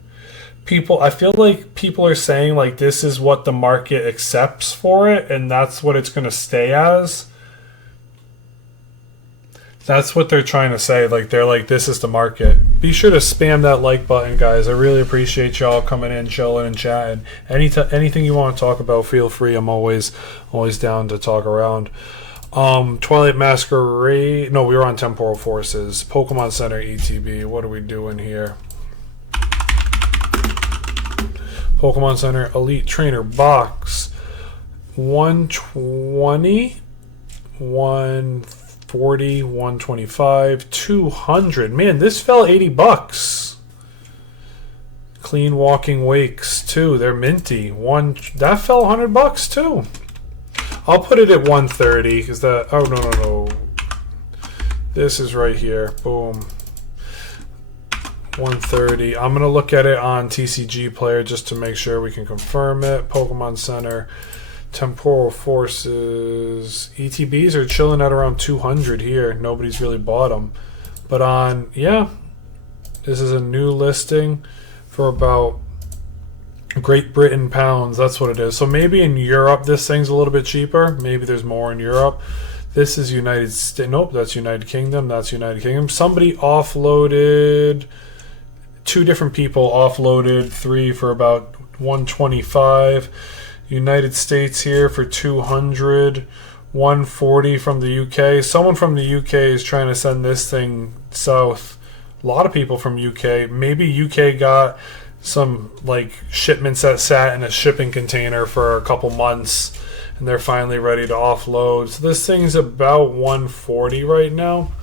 I feel like people are saying, like, this is what the market accepts for it, and that's what it's going to stay as. That's what they're trying to say. Like, they're like, this is the market. Be sure to spam that like button, guys. I really appreciate y'all coming in, chilling, and chatting. Anything you want to talk about, feel free. I'm always down to talk around. Twilight Masquerade. No, we were on Temporal Forces. Pokemon Center ETB. What are we doing here? Pokemon Center Elite Trainer Box. 120. 140, 125, 200. Man, this fell $80. Clean Walking Wakes too. They're minty. That fell $100 too. I'll put it at 130 because that. Oh no. This is right here. Boom. 130. I'm gonna look at it on TCG Player just to make sure we can confirm it. Pokemon Center. Temporal Forces ETBs are chilling at around 200 here. Nobody's really bought them, but this is a new listing for about Great Britain pounds. That's what it is. So maybe in Europe this thing's a little bit cheaper. Maybe there's more in Europe. This is United States. Nope, that's United Kingdom. That's United Kingdom. Somebody offloaded. 2 different people offloaded 3 for about 125. United States here for 200. 140 from the UK. Someone from the UK is trying to send this thing south. A lot of people from UK. Maybe UK got some like shipments that sat in a shipping container for a couple months and they're finally ready to offload. So this thing's about 140 right now.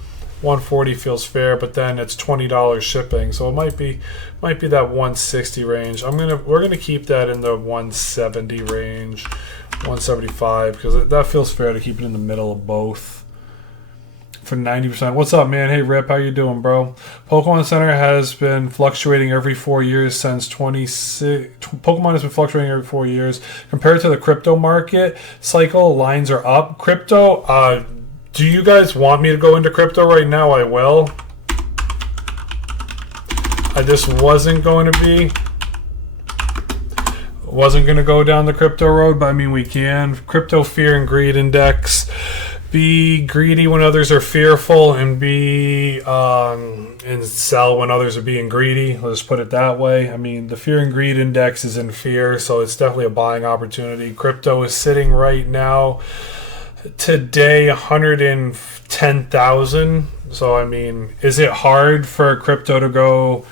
140 feels fair, but then it's $20 shipping, so it might be that 160 range. We're gonna keep that in the 170 range, 175, because that feels fair to keep it in the middle of both. For 90%. What's up, man? Hey, Rip, how you doing, bro? Pokemon Center has been fluctuating every 4 years since 26. Pokemon has been fluctuating every 4 years. Compared to the crypto market cycle, lines are up. Crypto, do you guys want me to go into crypto right now? I will. I just wasn't going to go down the crypto road, but I mean, we can. Crypto Fear and Greed Index. Be greedy when others are fearful, and and sell when others are being greedy. Let's put it that way. I mean, the Fear and Greed Index is in fear, so it's definitely a buying opportunity. Crypto is sitting right now, today, 110,000. So, I mean, is it hard for crypto to go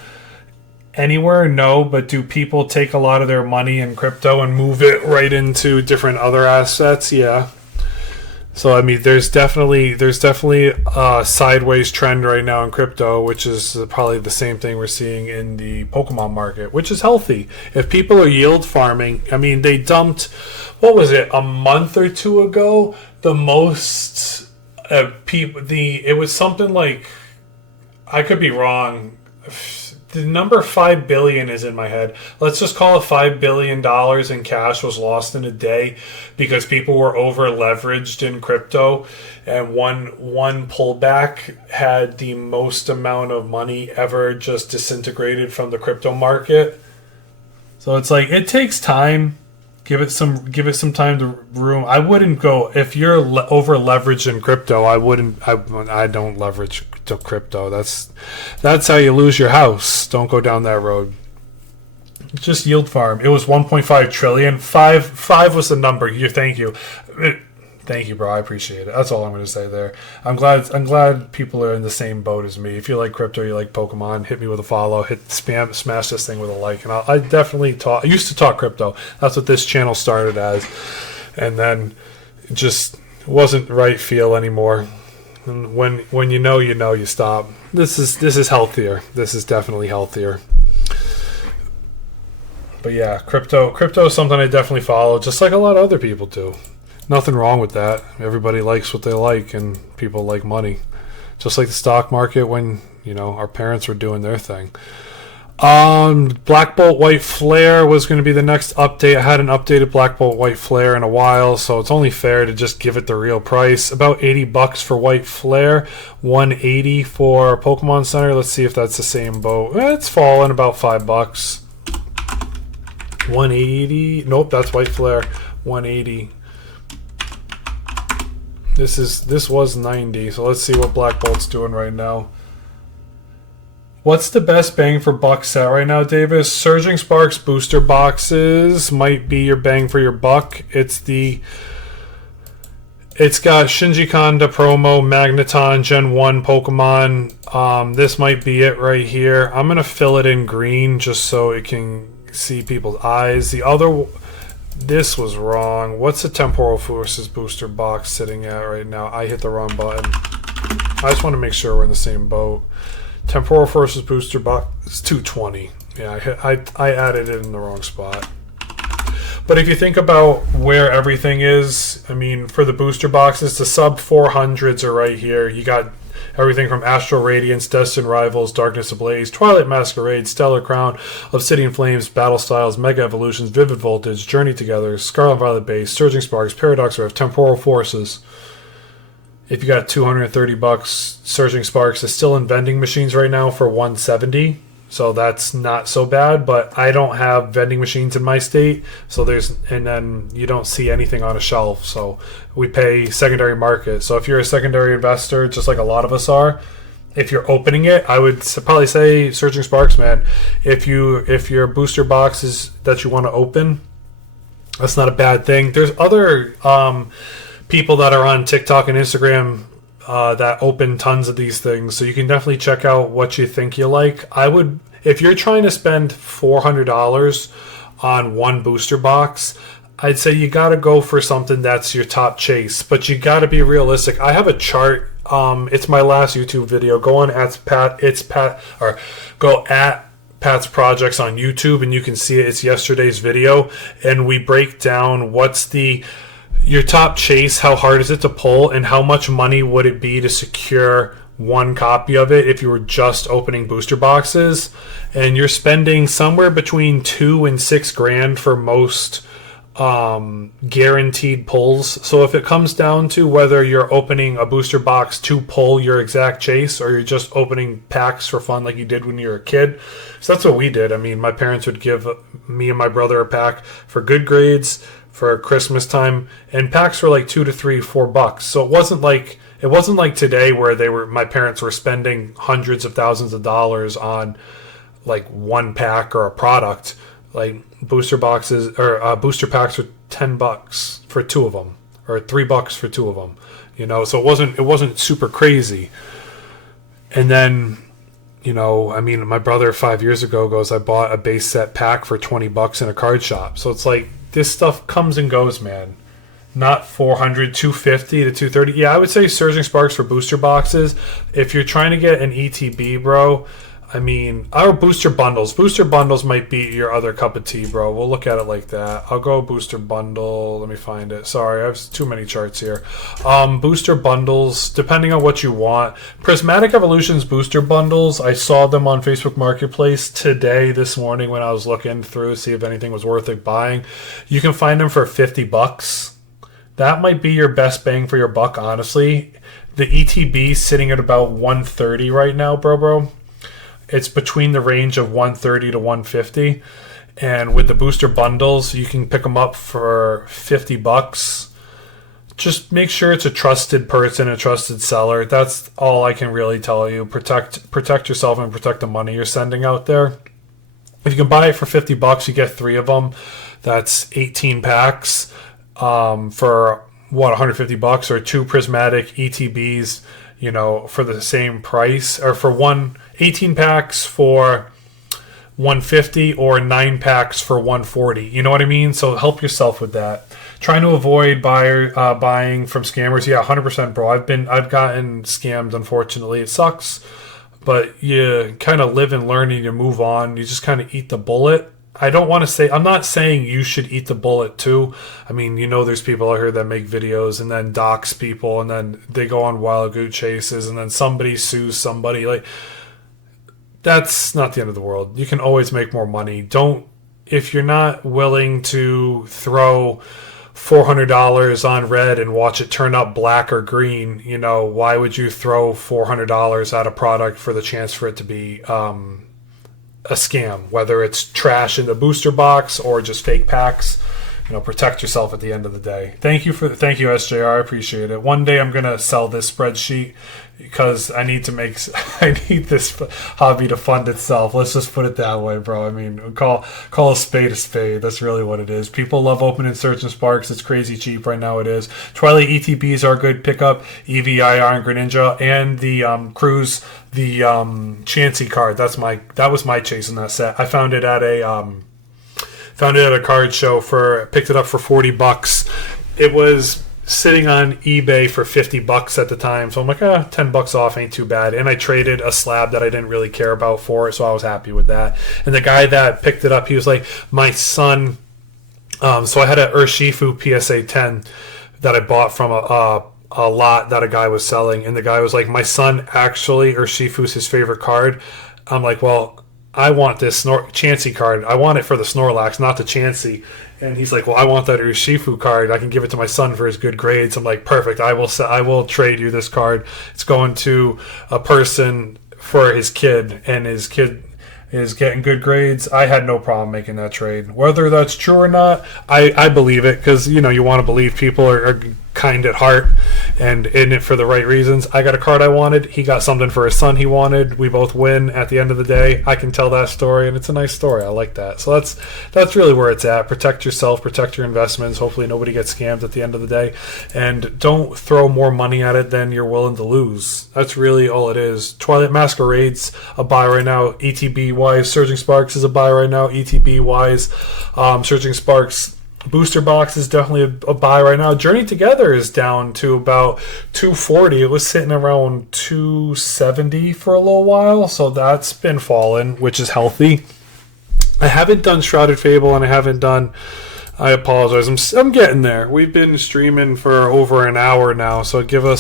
anywhere? No, but do people take a lot of their money in crypto and move it right into different other assets? Yeah. So I mean, there's definitely a sideways trend right now in crypto, which is probably the same thing we're seeing in the Pokemon market, which is healthy. If people are yield farming, I mean, they dumped, what was it, a month or 2 ago? The most it was something like, I could be wrong. The number 5 billion is in my head. Let's just call it $5 billion in cash was lost in a day because people were over leveraged in crypto, and one pullback had the most amount of money ever just disintegrated from the crypto market. So it's like, it takes time. Give it some time to room. I wouldn't go, if you're over leveraged in crypto. I don't leverage to crypto. That's how you lose your house. Don't go down that road. Just yield farm. It was 1.5 trillion. Five was the number. Thank you. Thank you, bro. I appreciate it. That's all I'm going to say there. I'm glad people are in the same boat as me. If you like crypto, you like Pokemon, hit me with a follow, smash this thing with a like. And I definitely I used to talk crypto. That's what this channel started as. And then it just wasn't the right feel anymore. And when you stop. This is healthier. This is definitely healthier. But yeah, crypto is something I definitely follow, just like a lot of other people do. Nothing wrong with that. Everybody likes what they like, and people like money. Just like the stock market when, our parents were doing their thing. Black Bolt White Flare was going to be the next update. I hadn't updated Black Bolt White Flare in a while, so it's only fair to just give it the real price. About $80 for White Flare, $180 for Pokemon Center. Let's see if that's the same boat. It's fallen about $5. $180. Nope, that's White Flare. $180. This was 90, so let's see what Black Bolt's doing right now. What's the best bang for buck set right now, Davis? Surging Sparks booster boxes might be your bang for your buck. It's got Shinji Kanda promo, Magneton, Gen 1 Pokemon. This might be it right here. I'm going to fill it in green just so it can see people's eyes. This was wrong. What's the Temporal Forces booster box sitting at right now? I hit the wrong button. I just want to make sure we're in the same boat. Temporal Forces booster box is 220. Yeah, I added it in the wrong spot. But if you think about where everything is, I mean, for the booster boxes, the sub 400s are right here. You got everything from Astral Radiance, Destined Rivals, Darkness Ablaze, Twilight Masquerade, Stellar Crown, Obsidian Flames, Battle Styles, Mega Evolutions, Vivid Voltage, Journey Together, Scarlet Violet Base, Surging Sparks, Paradox Rift, Temporal Forces. If you got $230, Surging Sparks is still in vending machines right now for $170. So that's not so bad, but I don't have vending machines in my state, so and then you don't see anything on a shelf. So we pay secondary market. So if you're a secondary investor, just like a lot of us are, if you're opening it, I would probably say Surging Sparks, man. If your booster box is that you want to open, that's not a bad thing. There's other people that are on TikTok and Instagram that open tons of these things, so you can definitely check out what you think you like. I would, if you're trying to spend $400 on one booster box, I'd say you got to go for something that's your top chase, but you got to be realistic. I have a chart. It's my last YouTube video. Go on go at Pat's Projects on YouTube, and you can see it. It's yesterday's video, and we break down what's your top chase, how hard is it to pull, and how much money would it be to secure one copy of it if you were just opening booster boxes. And you're spending somewhere between $2,000 and $6,000 for most guaranteed pulls. So if it comes down to whether you're opening a booster box to pull your exact chase, or you're just opening packs for fun like you did when you were a kid. So that's what we did. I mean, my parents would give me and my brother a pack for good grades for Christmas time, and packs were like $2 to $3, $4. So it wasn't like today where my parents were spending hundreds of thousands of dollars on like one pack or a product. Like booster boxes or booster packs were $10 for two of them, or $3 for two of them. So it wasn't super crazy. And then, I mean, my brother 5 years ago goes, I bought a base set pack for $20 in a card shop. So it's like, this stuff comes and goes, man. Not $400, $250 to $230. Yeah, I would say Surging Sparks for booster boxes. If you're trying to get an ETB, bro, I mean, our booster bundles. Booster bundles might be your other cup of tea, bro. We'll look at it like that. I'll go booster bundle. Let me find it. Sorry, I have too many charts here. Booster bundles, depending on what you want. Prismatic Evolutions booster bundles, I saw them on Facebook Marketplace this morning when I was looking through to see if anything was worth it buying. You can find them for $50. That might be your best bang for your buck, honestly. The ETB sitting at about $130 right now, bro. It's between the range of $130 to $150, and with the booster bundles, you can pick them up for $50. Just make sure it's a trusted person, a trusted seller. That's all I can really tell you. Protect yourself and protect the money you're sending out there. If you can buy it for $50, you get 3 of them. That's 18 packs for $150, or 2 prismatic ETBs, for the same price, or for 18 packs for $150, or 9 packs for $140. You know what I mean? So help yourself with that. Trying to avoid buying from scammers. Yeah, 100%, bro. I've gotten scammed. Unfortunately, it sucks, but you kind of live and learn, and you move on. You just kind of eat the bullet. I'm not saying you should eat the bullet too. I mean, there's people out here that make videos and then dox people, and then they go on wild goose chases, and then somebody sues somebody. Like, that's not the end of the world. You can always make more money. If you're not willing to throw $400 on red and watch it turn up black or green, why would you throw $400 at a product for the chance for it to be a scam, whether it's trash in the booster box or just fake packs? Protect yourself at the end of the day. Thank you, SJR. I appreciate it. One day I'm gonna sell this spreadsheet because I need this hobby to fund itself. Let's just put it that way, bro. I mean, call a spade a spade. That's really what it is. People love opening Surging Sparks. It's crazy cheap right now. It is. Twilight ETBs are a good pickup. EVI Iron Greninja and the Cruise, the Chansey card. That was my chase in that set. I found it at a card show picked it up for $40. It was sitting on eBay for $50 at the time, so I'm like, $10 off ain't too bad. And I traded a slab that I didn't really care about for it, so I was happy with that. And the guy that picked it up, he was like, my son. So I had an Urshifu PSA 10 that I bought from a lot that a guy was selling, and the guy was like, my son actually, Urshifu's his favorite card. I'm like, well, I want this Chansey card. I want it for the Snorlax, not the Chansey. And he's like, well, I want that Urshifu card. I can give it to my son for his good grades. I'm like, perfect. I will trade you this card. It's going to a person for his kid, and his kid is getting good grades. I had no problem making that trade. Whether that's true or not, I believe it, because you want to believe people are kind at heart and in it for the right reasons. I got a card I wanted. He got something for his son he wanted. We both win at the end of the day. I can tell that story, and it's a nice story. I like that. So that's really where it's at. Protect yourself, protect your investments. Hopefully nobody gets scammed at the end of the day, and don't throw more money at it than you're willing to lose. That's really all it is. Twilight Masquerade's a buy right now, ETB wise. Surging Sparks is a buy right now, ETB wise. Surging Sparks booster box is definitely a buy right now. Journey Together is down to about 240. It was sitting around 270 for a little while, so that's been falling, which is healthy. I haven't done Shrouded Fable, and I apologize. I'm getting there. We've been streaming for over an hour now, so we're getting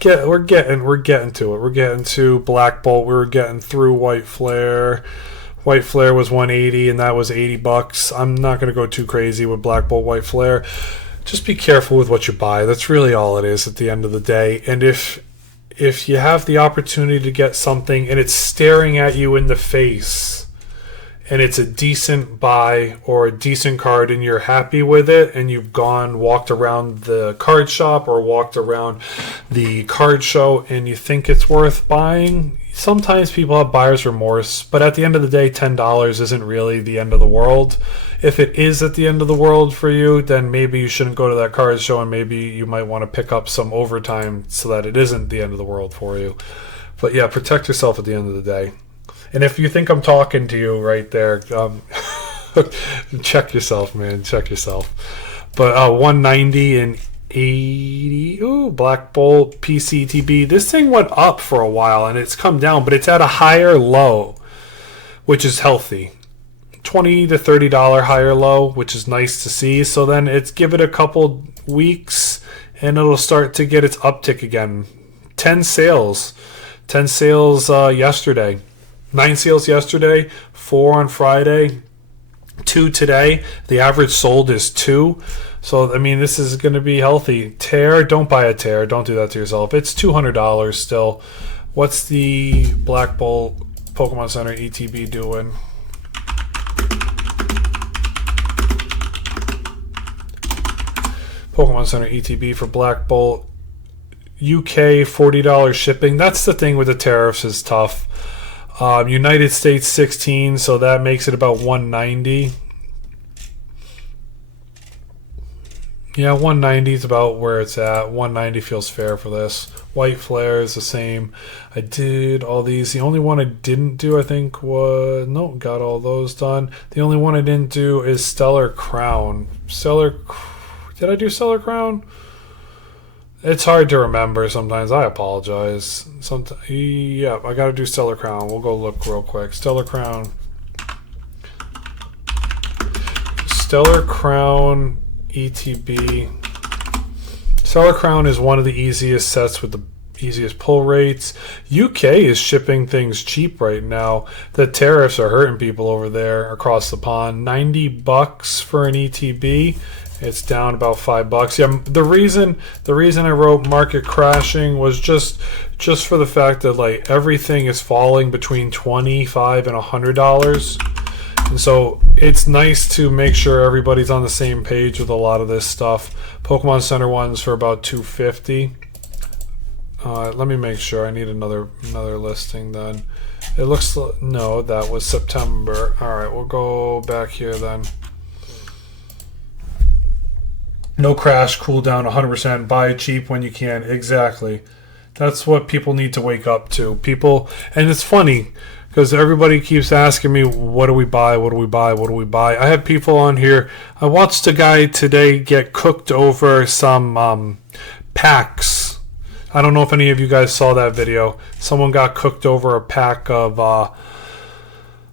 to it. We're getting to Black Bolt. We were getting through White Flare. White Flare was 180, and that was $80. I'm not going to go too crazy with Black Bolt White Flare. Just be careful with what you buy. That's really all it is at the end of the day. And if you have the opportunity to get something and it's staring at you in the face, and it's a decent buy or a decent card, and you're happy with it, and you've walked around the card shop or walked around the card show, and you think it's worth buying, sometimes people have buyer's remorse, but at the end of the day, $10 isn't really the end of the world. If it is at the end of the world for you, then maybe you shouldn't go to that card show, and maybe you might want to pick up some overtime so that it isn't the end of the world for you. But yeah, protect yourself at the end of the day. And if you think I'm talking to you right there, check yourself, man. Check yourself. But 190 and 80. Ooh, Black Bolt PCTB. This thing went up for a while, and it's come down, but it's at a higher low, which is healthy. $20 to $30 higher low, which is nice to see. So then give it a couple weeks, and it'll start to get its uptick again. 10 sales yesterday. 9 sales yesterday, 4 on Friday, 2 today. The average sold is 2. So, I mean, this is going to be healthy. Tear, don't buy a tear. Don't do that to yourself. It's $200 still. What's the Black Bolt Pokemon Center ETB doing? Pokemon Center ETB for Black Bolt. UK, $40 shipping. That's the thing with the tariffs is tough. United States 16, so that makes it about 190. Yeah, 190 is about where it's at. 190 feels fair for this. White Flare is the same. I did all these. The only one I didn't do, I think, got all those done. The only one I didn't do is Stellar Crown. Did I do Stellar Crown? It's hard to remember sometimes. I apologize. Yeah, I got to do Stellar Crown. We'll go look real quick. Stellar Crown ETB. Stellar Crown is one of the easiest sets with the easiest pull rates. UK is shipping things cheap right now. The tariffs are hurting people over there across the pond. $90 for an ETB. It's down about $5. Yeah, the reason I wrote market crashing was just for the fact that like everything is falling between $25 and $100, and so it's nice to make sure everybody's on the same page with a lot of this stuff. Pokemon Center one's for about $250. Let me make sure. I need another listing then. It looks no, that was September. All right, we'll go back here then. No crash, cool down, 100%. Buy it cheap when you can. Exactly. That's what people need to wake up to. And it's funny because everybody keeps asking me, what do we buy? What do we buy? What do we buy? I have people on here. I watched a guy today get cooked over some packs. I don't know if any of you guys saw that video. Someone got cooked over a pack of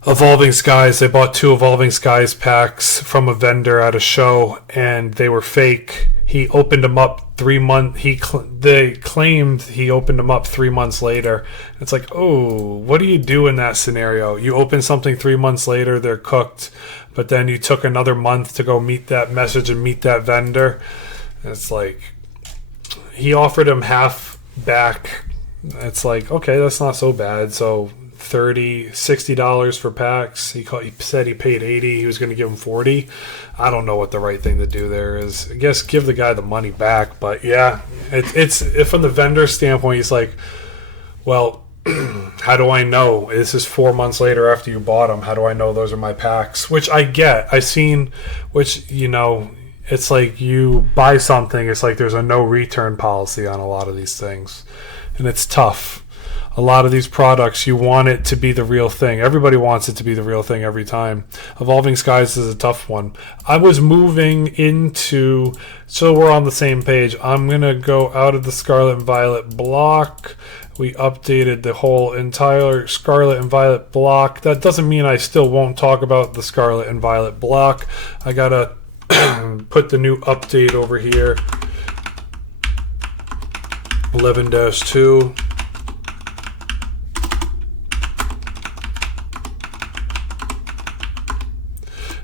Evolving Skies. They bought 2 Evolving Skies packs from a vendor at a show, and they were fake. He opened them up 3 months. They claimed he opened them up 3 months later. It's like, oh, what do you do in that scenario? You open something 3 months later, they're cooked, but then you took another month to go meet that message and meet that vendor. It's like he offered him half back. It's like, okay, that's not so bad. So $60 for packs. He said he paid 80. He was going to give him 40. I don't know what the right thing to do there is. I guess give the guy the money back. But yeah, it's from the vendor standpoint, he's like, well, how do I know? This is 4 months later after you bought them. How do I know those are my packs? Which I get. I've seen, which, you know, it's like you buy something, it's like there's a no return policy on a lot of these things. And it's tough. A lot of these products, you want it to be the real thing. Everybody wants it to be the real thing every time. Evolving Skies is a tough one. I was moving into, so we're on the same page. I'm going to go out of the Scarlet and Violet block. We updated the whole entire Scarlet and Violet block. That doesn't mean I still won't talk about the Scarlet and Violet block. I got to put the new update over here. 11-2.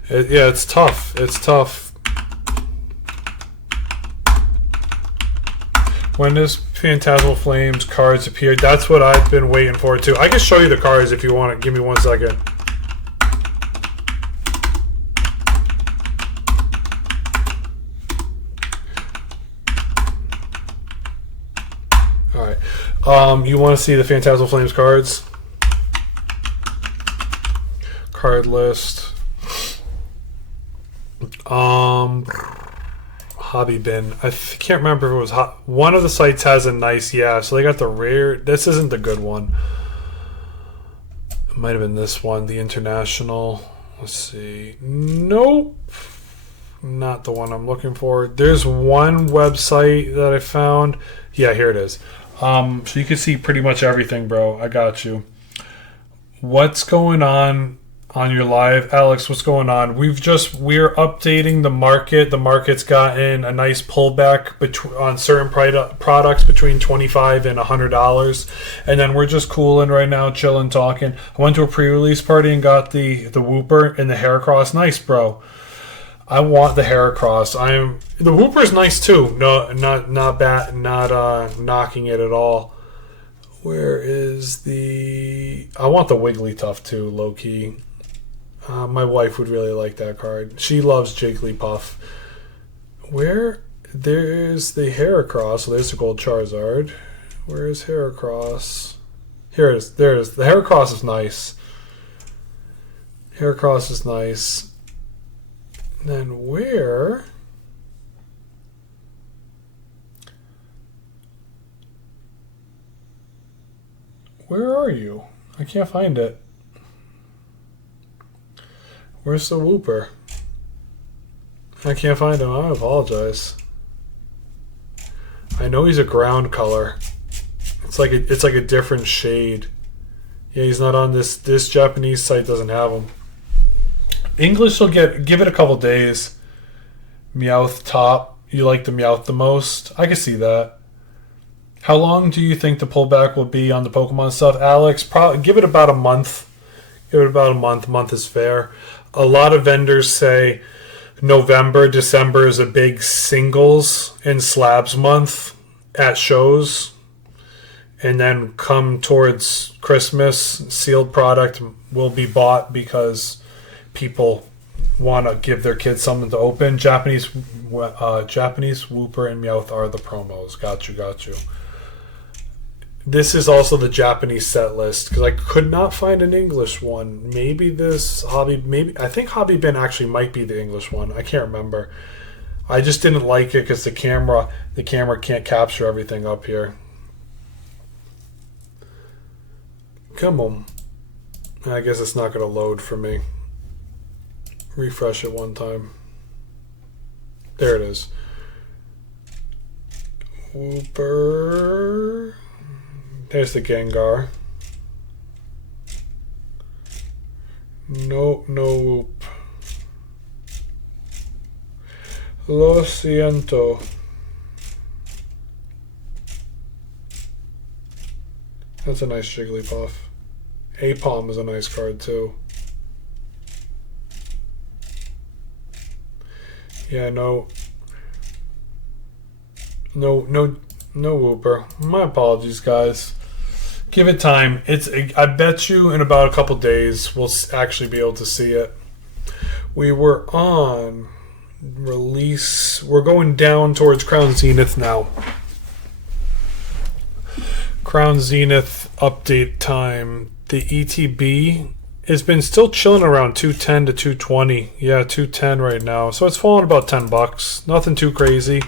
Yeah, it's tough. It's tough. When does Phantasmal Flames cards appear? That's what I've been waiting for too. I can show you the cards if you want it. Give me 1 second. Alright. You want to see the Phantasmal Flames cards? Card list. Hobby bin. I can't remember if it was one of the sites has a nice, yeah, so they got the rare. This isn't the good one. It might have been this one, the international. Let's see. Nope. Not the one I'm looking for. There's one website that I found. Yeah, here it is. So you can see pretty much everything, bro. I got you. What's going on your live? Alex, what's going on? We're updating the market. The market's gotten a nice pullback on certain products between $25 and $100. And then we're just cooling right now, chilling, talking. I went to a pre-release party and got the Whooper and the Heracross. Nice, bro. I want the Heracross. The Whooper's nice too. No, not bad. Not knocking it at all. Where is the? I want the Wigglytuff too, low key. My wife would really like that card. She loves Jigglypuff. There's the Heracross. So there's the gold Charizard. Where is Heracross? Here it is. There it is. The Heracross is nice. Heracross is nice. And then where are you? I can't find it. Where's the Whooper? I can't find him. I apologize. I know he's a ground color. It's like a different shade. Yeah, he's not on this. This Japanese site doesn't have him. English will give it a couple days. Meowth top. You like the Meowth the most? I can see that. How long do you think the pullback will be on the Pokemon stuff, Alex? Probably give it about a month. Give it about a month. Month is fair. A lot of vendors say November, December is a big singles and slabs month at shows. And then come towards Christmas, sealed product will be bought because people want to give their kids something to open. Japanese Whooper and Meowth are the promos. Got you. This is also the Japanese set list because I could not find an English one. Maybe this I think Hobby Bin actually might be the English one. I can't remember. I just didn't like it because the camera can't capture everything up here. Come on. I guess it's not going to load for me. Refresh it one time. There it is. Whooper. There's the Gengar. No Whoop. Lo siento. That's a nice Jigglypuff. Apom is a nice card too. Yeah, no Whooper. My apologies, guys. Give it time. I bet you in about a couple days we'll actually be able to see it. We were on release. We're going down towards Crown Zenith now. Crown Zenith update time. The ETB has been still chilling around 210 to 220. Yeah, 210 right now. So it's fallen about $10. Nothing too crazy.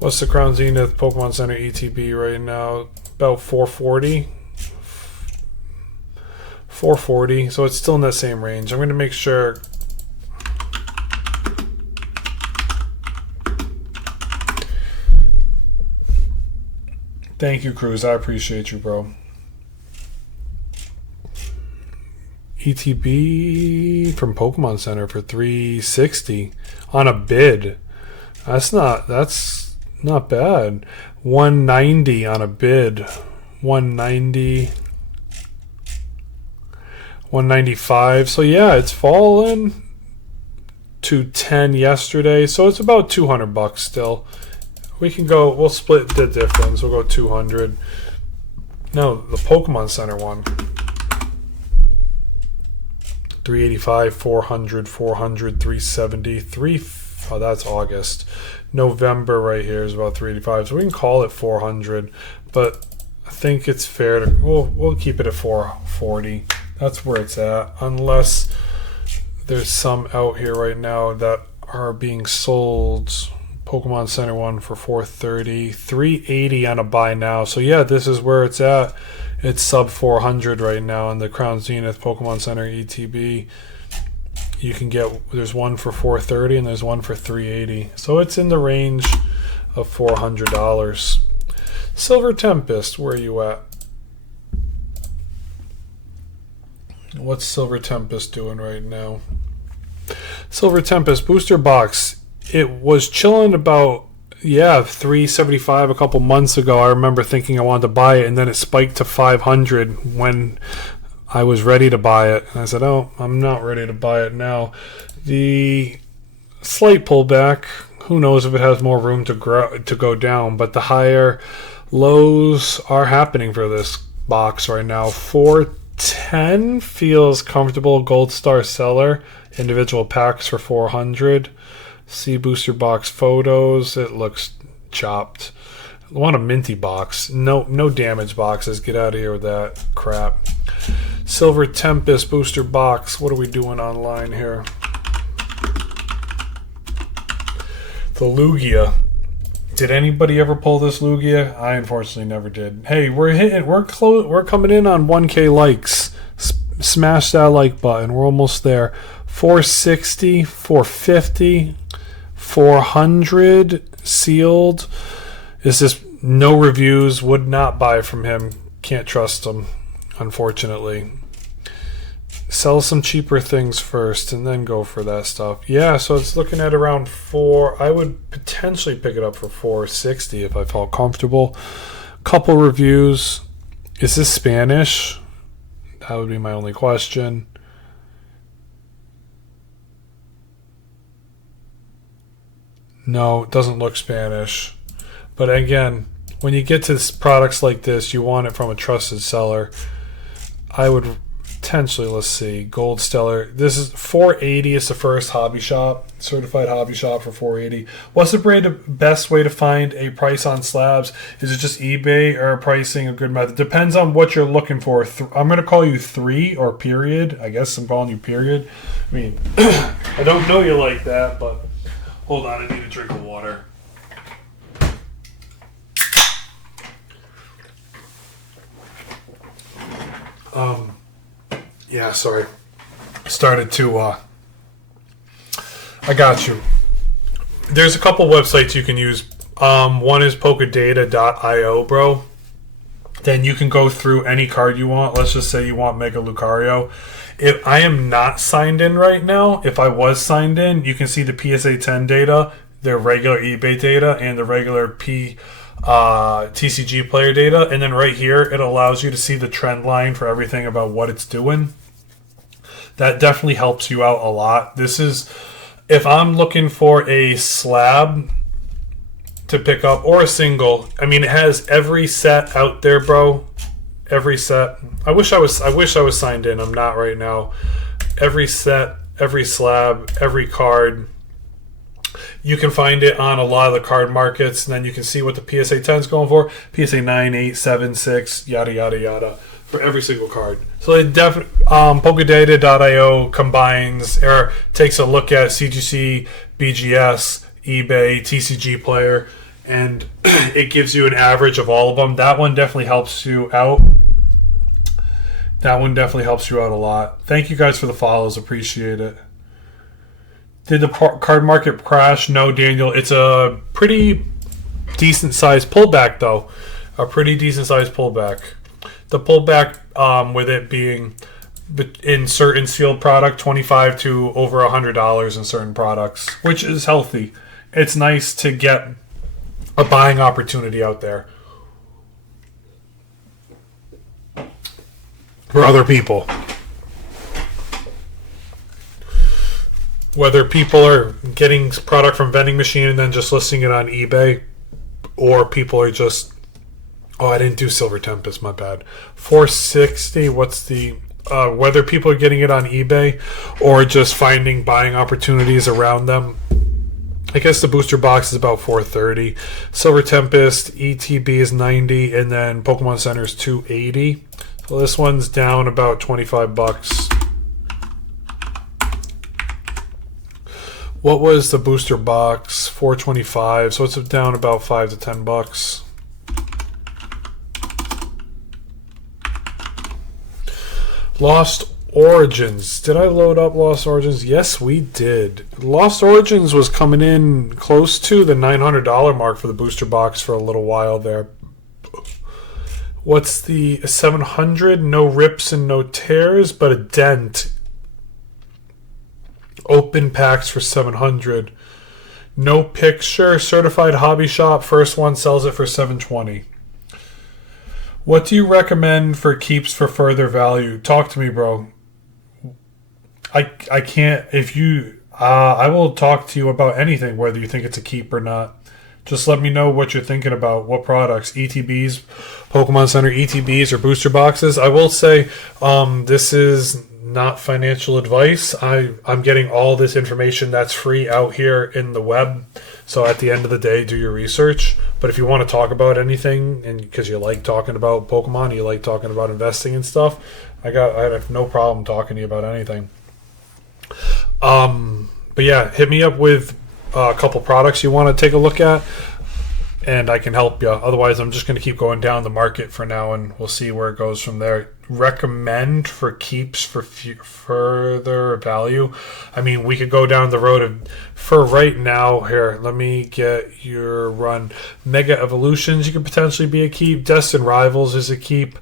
What's the Crown Zenith Pokemon Center ETB right now? About 440. 440. So it's still in that same range. I'm going to make sure. Thank you, Cruz. I appreciate you, bro. ETB from Pokemon Center for 360 on a bid. That's not bad. 190 on a bid. 190. 195. So yeah, it's fallen to 10 yesterday. So it's about $200 still. We can go, we'll split the difference. We'll go 200. No, the Pokemon Center one. 385, 400, 400, 370, oh, that's August. November right here is about 385. So we can call it 400, but I think it's fair to, we'll keep it at 440. That's where it's at, unless there's some out here right now that are being sold. Pokemon Center one for 430, 380 on a buy now. So yeah, this is where it's at. It's sub 400 right now in the Crown Zenith Pokemon Center ETB. You can get, there's one for 430 and there's one for 380. So it's in the range of $400. Silver Tempest, where are you at? What's Silver Tempest doing right now? Silver Tempest booster box. It was chilling about, yeah, $375 a couple months ago. I remember thinking I wanted to buy it, and then it spiked to $500 when I was ready to buy it. And I said, oh, I'm not ready to buy it now. The slight pullback, who knows if it has more room to go down, but the higher lows are happening for this box right now. 410 feels comfortable. Gold Star Seller, individual packs for 400. See booster box photos. It looks chopped. I want a minty box. No damage boxes. Get out of here with that crap. Silver Tempest booster box. What are we doing online here? The Lugia. Did anybody ever pull this Lugia? I unfortunately never did. Hey, we're coming in on 1K likes. Smash that like button. We're almost there. 460, 450. 400 sealed. Is this no reviews? Would not buy from him. Can't trust him, unfortunately. Sell some cheaper things first and then go for that stuff. Yeah, so it's looking at around 4. I would potentially pick it up for 460 if I felt comfortable. Couple reviews. Is this Spanish? That would be my only question. No, it doesn't look Spanish. But again, when you get to products like this, you want it from a trusted seller. I would potentially, let's see, Gold Stellar. This is 480. It's the first hobby shop, certified hobby shop for 480. What's the best way to find a price on slabs? Is it just eBay or pricing a good method? Depends on what you're looking for. I'm going to call you 3 or period. I guess I'm calling you period. I mean, I don't know you like that, but hold on, I need a drink of water. Yeah, sorry. Started to, I got you. There's a couple websites you can use. One is Pokedata.io, bro. Then you can go through any card you want. Let's just say you want Mega Lucario. If I am not signed in right now, if I was signed in, you can see the PSA 10 data, their regular eBay data, and the regular TCG player data. And then right here, it allows you to see the trend line for everything about what it's doing. That definitely helps you out a lot. This is, if I'm looking for a slab to pick up or a single, I mean, it has every set out there, bro. every set. I wish I was signed in. I'm not right now. Every set, every slab, every card. You can find it on a lot of the card markets, and then you can see what the PSA 10 is going for. PSA 9, 8, 7, 6, yada yada yada for every single card. So it definitely Pokedata.io combines or takes a look at CGC, BGS, eBay, TCG Player, and it gives you an average of all of them. That one definitely helps you out. That one definitely helps you out a lot. Thank you guys for the follows. Appreciate it. Did the card market crash? No, Daniel. It's a pretty decent sized pullback, though. A pretty decent sized pullback. The pullback, with it being in certain sealed product, $25 to over $100 in certain products, which is healthy. It's nice to get a buying opportunity out there for other people. Whether people are getting product from vending machine and then just listing it on eBay, or people are just, I didn't do Silver Tempest, my bad. 460, what's the, whether people are getting it on eBay or just finding buying opportunities around them. I guess the booster box is about 430. Silver Tempest, ETB is 90, and then Pokemon Center is 280. So this one's down about 25 bucks. What was the booster box? 425. So it's down about 5 to 10 bucks. Lost Origins. Did I load up Lost Origins? Yes, we did. Lost Origins was coming in close to the $900 mark for the booster box for a little while there. What's the 700? No rips and no tears, but a dent. Open packs for 700. No picture. Certified hobby shop. First one sells it for 720. What do you recommend for keeps for further value? Talk to me, bro. I can't. If you, I will talk to you about anything, whether you think it's a keep or not. Just let me know what you're thinking about. What products? ETBs, Pokemon Center ETBs, or booster boxes. I will say, this is not financial advice. I'm getting all this information that's free out here in the web. So at the end of the day, do your research. But if you want to talk about anything, and because you like talking about Pokemon, you like talking about investing and stuff, I have no problem talking to you about anything. But yeah, hit me up with a couple products you want to take a look at, and I can help you. Otherwise, I'm just going to keep going down the market for now, and we'll see where it goes from there. Recommend for keeps for further value. I mean, we could go down the road of, for right now, here, let me get your run. Mega Evolutions, you could potentially be a keep. Destined Rivals is a keep.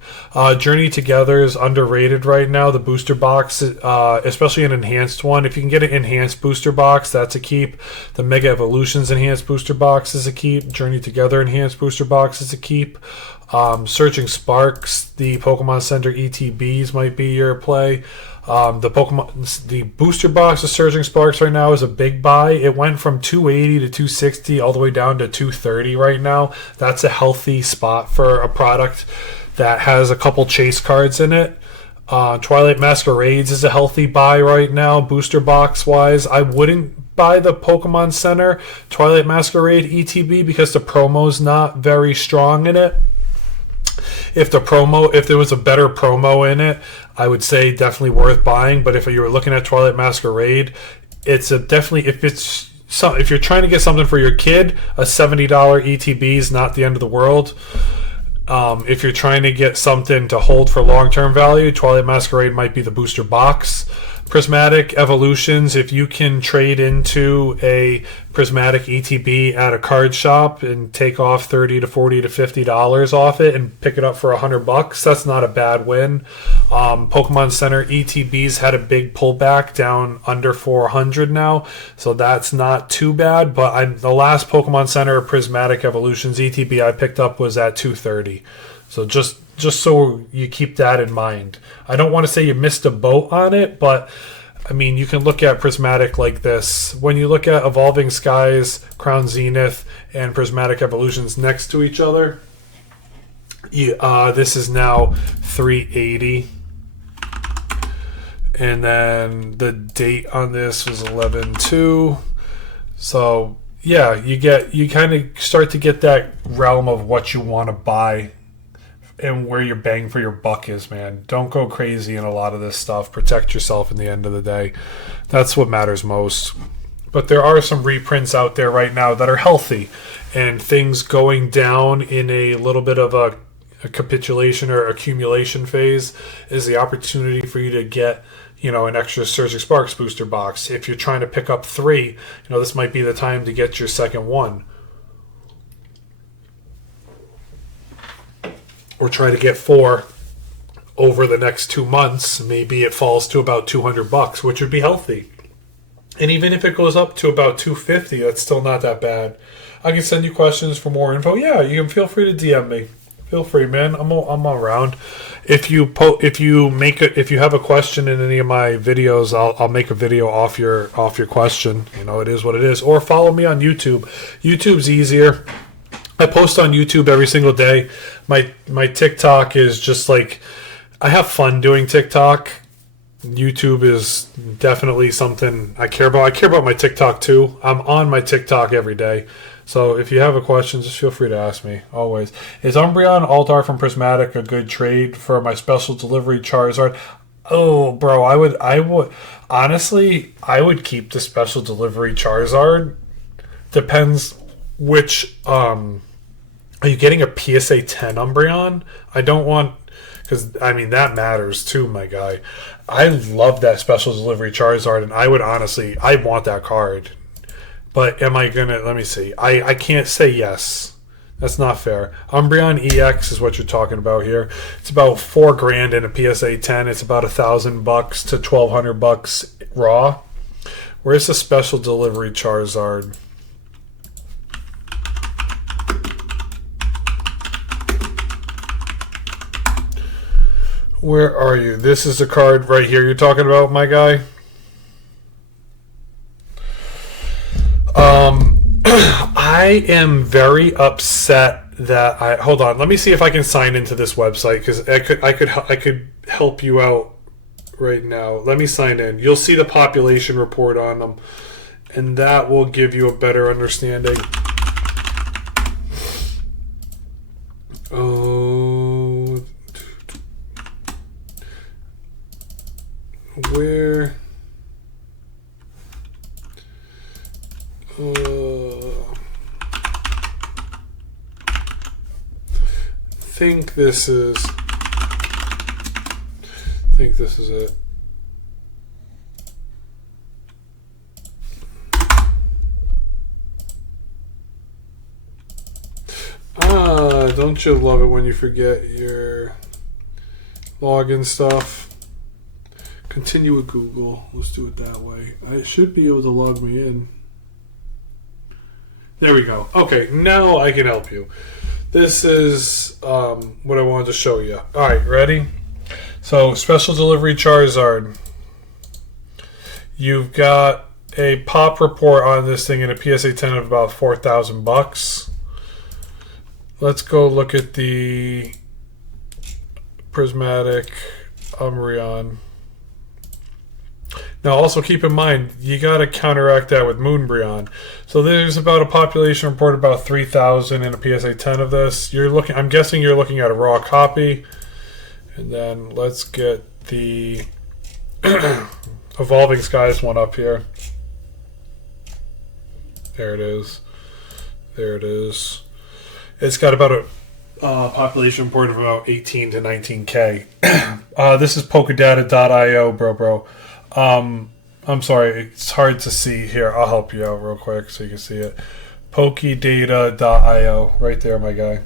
Journey Together is underrated right now. The booster box, especially an enhanced one. If you can get an enhanced booster box, that's a keep. The Mega Evolutions enhanced booster box is a keep. Journey Together enhanced booster box is a keep. Searching Sparks, the Pokemon Center ETBs might be your play. The booster box of Surging Sparks right now is a big buy. It went from 280 to 260 all the way down to 230 right now. That's a healthy spot for a product that has a couple chase cards in it. Twilight Masquerades is a healthy buy right now, booster box wise. I wouldn't buy the Pokemon Center Twilight Masquerade ETB because the promo's not very strong in it. If there was a better promo in it, I would say definitely worth buying. But if you were looking at Twilight Masquerade, it's definitely, if you're trying to get something for your kid, a $70 ETB is not the end of the world. If you're trying to get something to hold for long-term value, Twilight Masquerade might be the booster box. Prismatic Evolutions, if you can trade into a Prismatic ETB at a card shop and take off $30 to $40 to $50 off it and pick it up for $100, that's not a bad win. Pokemon Center ETBs had a big pullback down under 400 now, so that's not too bad. But the last Pokemon Center Prismatic Evolutions ETB I picked up was at 230. So just so you keep that in mind. I don't want to say you missed a boat on it, but I mean, you can look at Prismatic like this. When you look at Evolving Skies, Crown Zenith, and Prismatic Evolutions next to each other, This is now 380. And then the date on this was 11/2. So yeah, you kind of start to get that realm of what you want to buy and where your bang for your buck is, man. Don't go crazy in a lot of this stuff. Protect yourself in the end of the day. That's what matters most. But there are some reprints out there right now that are healthy, and things going down in a little bit of a capitulation or accumulation phase is the opportunity for you to get, an extra Surgic Sparks booster box. If you're trying to pick up 3, this might be the time to get your second one. Or try to get 4 over the next 2 months. Maybe it falls to about $200, which would be healthy. And even if it goes up to about $250, that's still not that bad. I can send you questions for more info. Yeah, you can feel free to DM me. Feel free, man. I'm around. If you have a question in any of my videos, I'll make a video off your question. It is what it is. Or follow me on YouTube. YouTube's easier. I post on YouTube every single day. My TikTok is just like, I have fun doing TikTok. YouTube is definitely something I care about. I care about my TikTok too. I'm on my TikTok every day. So if you have a question, just feel free to ask me, always. Is Umbreon Altar from Prismatic a good trade for my special delivery Charizard? Oh, bro, I would honestly, I would keep the special delivery Charizard. Depends which, are you getting a PSA 10 Umbreon? I don't want, because, that matters too, my guy. I love that special delivery Charizard, and I want that card. But am I going to... Let me see. I can't say yes. That's not fair. Umbreon EX is what you're talking about here. It's about $4,000 in a PSA 10. It's about $1,000 to $1,200 raw. Where's the special delivery Charizard? Where are you? This is the card right here you're talking about, my guy. I am very upset that hold on. Let me see if I can sign into this website, because I could help you out right now. Let me sign in. You'll see the population report on them, and that will give you a better understanding. Oh, where? Think this is it. Don't you love it when you forget your login stuff? Continue with Google. Let's do it that way. I should be able to log me in. There we go. Okay, now I can help you. This is what I wanted to show you. Alright, ready? So, special delivery Charizard. You've got a pop report on this thing in a PSA 10 of about $4,000. Let's go look at the Prismatic Umbreon. Now, also keep in mind, you got to counteract that with Moonbreon. So there's about a population report about 3,000 in a PSA 10 of this. I'm guessing you're looking at a raw copy. And then let's get the Evolving Skies one up here. There it is. There it is. It's got about a population report of about 18 to 19K. This is Pokedata.io, bro. I'm sorry, it's hard to see here. I'll help you out real quick so you can see it. Pokedata.io, right there, my guy.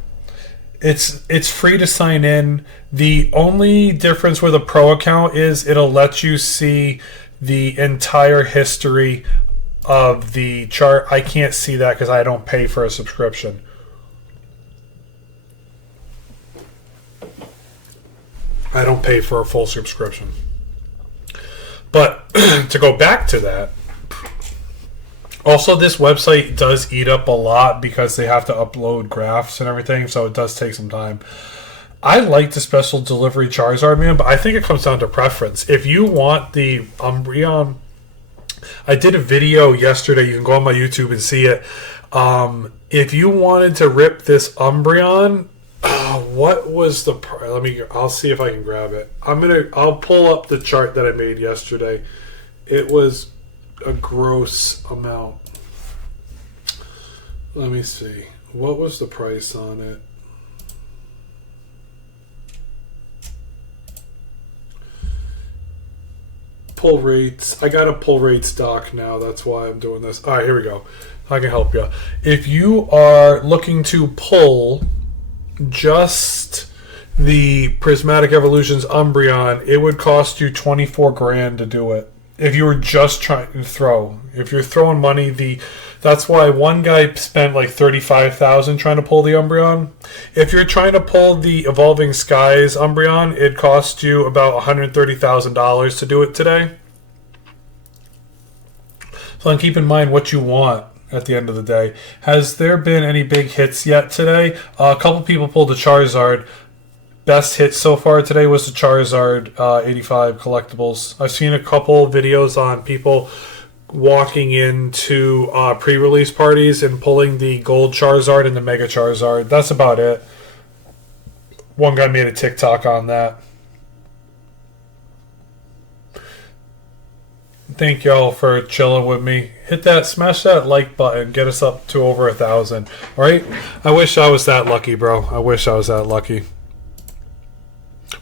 It's free to sign in. The only difference with a pro account is it'll let you see the entire history of the chart. I can't see that because I don't pay for a subscription. I don't pay for a full subscription. But to go back to that, also this website does eat up a lot because they have to upload graphs and everything, so it does take some time. I like the special delivery Charizard, man, but I think it comes down to preference. If you want the Umbreon, I did a video yesterday. You can go on my YouTube and see it. If you wanted to rip this Umbreon, what was the price? I'll see if I can grab it. I'll pull up the chart that I made yesterday. It was a gross amount. Let me see. What was the price on it? Pull rates. I got a pull rates doc now. That's why I'm doing this. All right, here we go. I can help you. If you are looking to pull just the Prismatic Evolutions Umbreon, it would cost you 24 grand to do it. If you were just trying to throw, if you're throwing money, that's why one guy spent like 35,000 trying to pull the Umbreon. If you're trying to pull the Evolving Skies Umbreon, it cost you about $130,000 to do it today. So keep in mind what you want at the end of the day. Has there been any big hits yet today? A couple people pulled the Charizard. Best hit so far today was the Charizard 85 collectibles. I've seen a couple videos on people walking into pre-release parties and pulling the gold Charizard and the Mega Charizard. That's about it. One guy made a TikTok on that. Thank y'all for chilling with me. Smash that like button. Get us up to over 1,000. Alright? I wish I was that lucky, bro. I wish I was that lucky.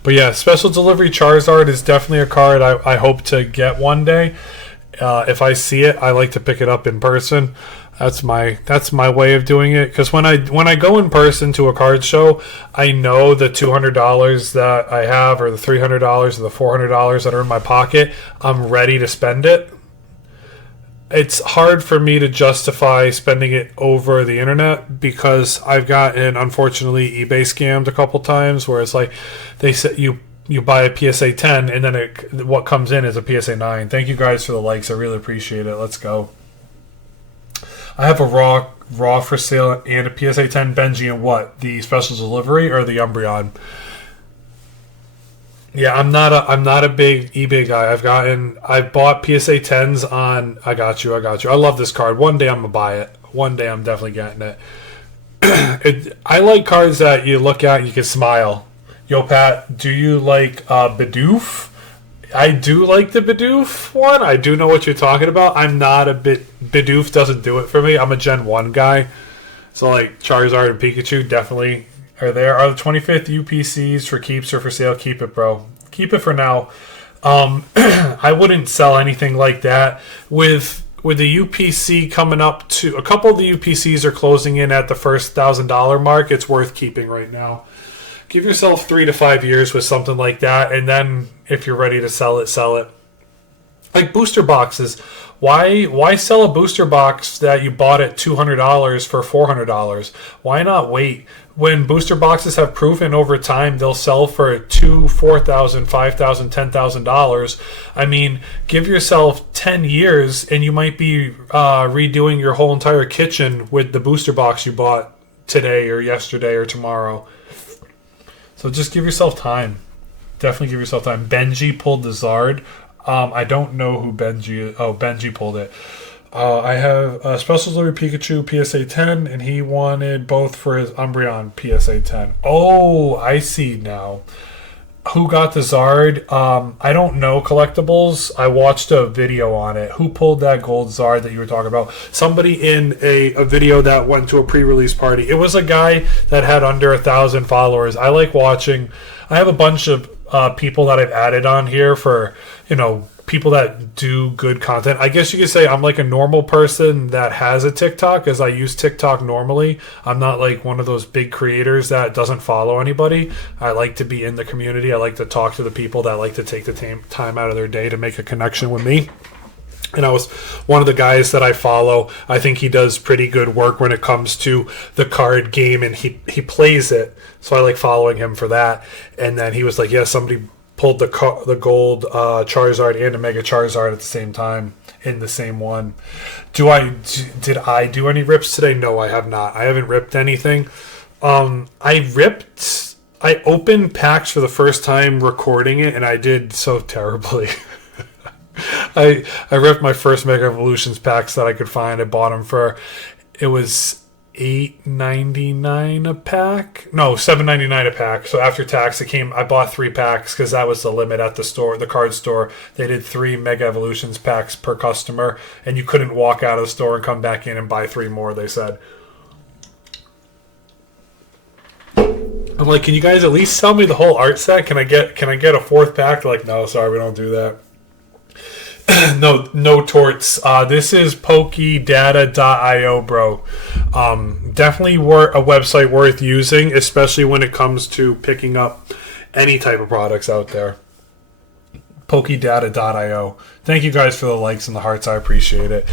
But yeah, Special Delivery Charizard is definitely a card I hope to get one day. If I see it, I like to pick it up in person. That's my way of doing it. Because when I go in person to a card show, I know the $200 that I have, or the $300 or the $400 that are in my pocket, I'm ready to spend it. It's hard for me to justify spending it over the internet because I've gotten, unfortunately, eBay scammed a couple times where it's like they said you buy a PSA 10 and then what comes in is a PSA 9. Thank you guys for the likes. I really appreciate it. Let's go. I have a raw for sale and a PSA 10 Benji and what? The special delivery or the Umbreon? Yeah, I'm not a big eBay guy. I've bought PSA 10s on I got you. I love this card. One day I'm gonna buy it. One day I'm definitely getting it. I like cards that you look at and you can smile. Yo, Pat, do you like Bidoof? I do like the Bidoof one. I do know what you're talking about. I'm not a Bidoof doesn't do it for me. I'm a Gen 1 guy. So like Charizard and Pikachu definitely are there. Are the 25th UPCs for keeps or for sale? Keep it, bro. Keep it for now. I wouldn't sell anything like that. With the UPC coming up to... A couple of the UPCs are closing in at the first $1,000 mark. It's worth keeping right now. Give yourself 3 to 5 years with something like that, and then if you're ready to sell it, sell it. Like booster boxes. Why sell a booster box that you bought at $200 for $400? Why not wait? When booster boxes have proven over time they'll sell for $2,000, $4,000, $5,000, $10,000. I mean, give yourself 10 years and you might be redoing your whole entire kitchen with the booster box you bought today or yesterday or tomorrow. So just give yourself time. Definitely give yourself time. Benji pulled the Zard. I don't know who Benji is. Oh, Benji pulled it. I have a Special Delivery Pikachu PSA 10, and he wanted both for his Umbreon PSA 10. Oh, I see now. Who got the Zard? I don't know collectibles. I watched a video on it. Who pulled that gold Zard that you were talking about? Somebody in a video that went to a pre-release party. It was a guy that had under 1,000 followers. I like watching. I have a bunch of people that I've added on here for, people that do good content. I guess you could say I'm like a normal person that has a TikTok, as I use TikTok normally. I'm not like one of those big creators that doesn't follow anybody. I like to be in the community. I like to talk to the people that like to take the time out of their day to make a connection with me. And I was one of the guys that I follow. I think he does pretty good work when it comes to the card game, and he plays it. So I like following him for that. And then he was like, yeah, somebody pulled the gold Charizard and a Mega Charizard at the same time in the same one. Did I do any rips today? No, I have not. I haven't ripped anything. I ripped I opened packs for the first time recording it, and I did so terribly. I ripped my first Mega Evolutions packs that I could find. I bought them for, it was $8.99 a pack. No, $7.99 a pack. So after tax, I bought 3 packs because that was the limit at the store, the card store. They did 3 Mega Evolutions packs per customer, and you couldn't walk out of the store and come back in and buy 3 more. They said. I'm like, can you guys at least sell me the whole art set? Can I get a 4th pack? They're like, no, sorry, we don't do that. No torts. This is PokeData.io, bro. Definitely a website worth using, especially when it comes to picking up any type of products out there. PokeData.io. Thank you guys for the likes and the hearts. I appreciate it.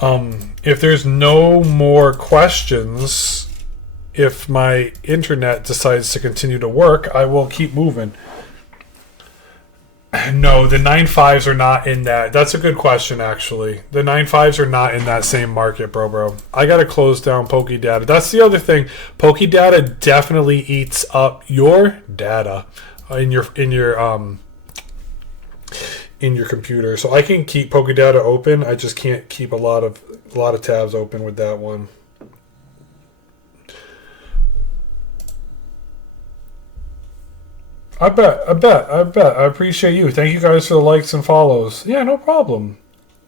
If there's no more questions, if my internet decides to continue to work, I will keep moving. No, the 9.5s are not in that. That's a good question, actually. The 9.5s are not in that same market, bro. I gotta close down PokeData. That's the other thing. PokeData definitely eats up your data in your computer. So I can keep PokeData open. I just can't keep a lot of tabs open with that one. I bet. I appreciate you. Thank you guys for the likes and follows. Yeah, no problem.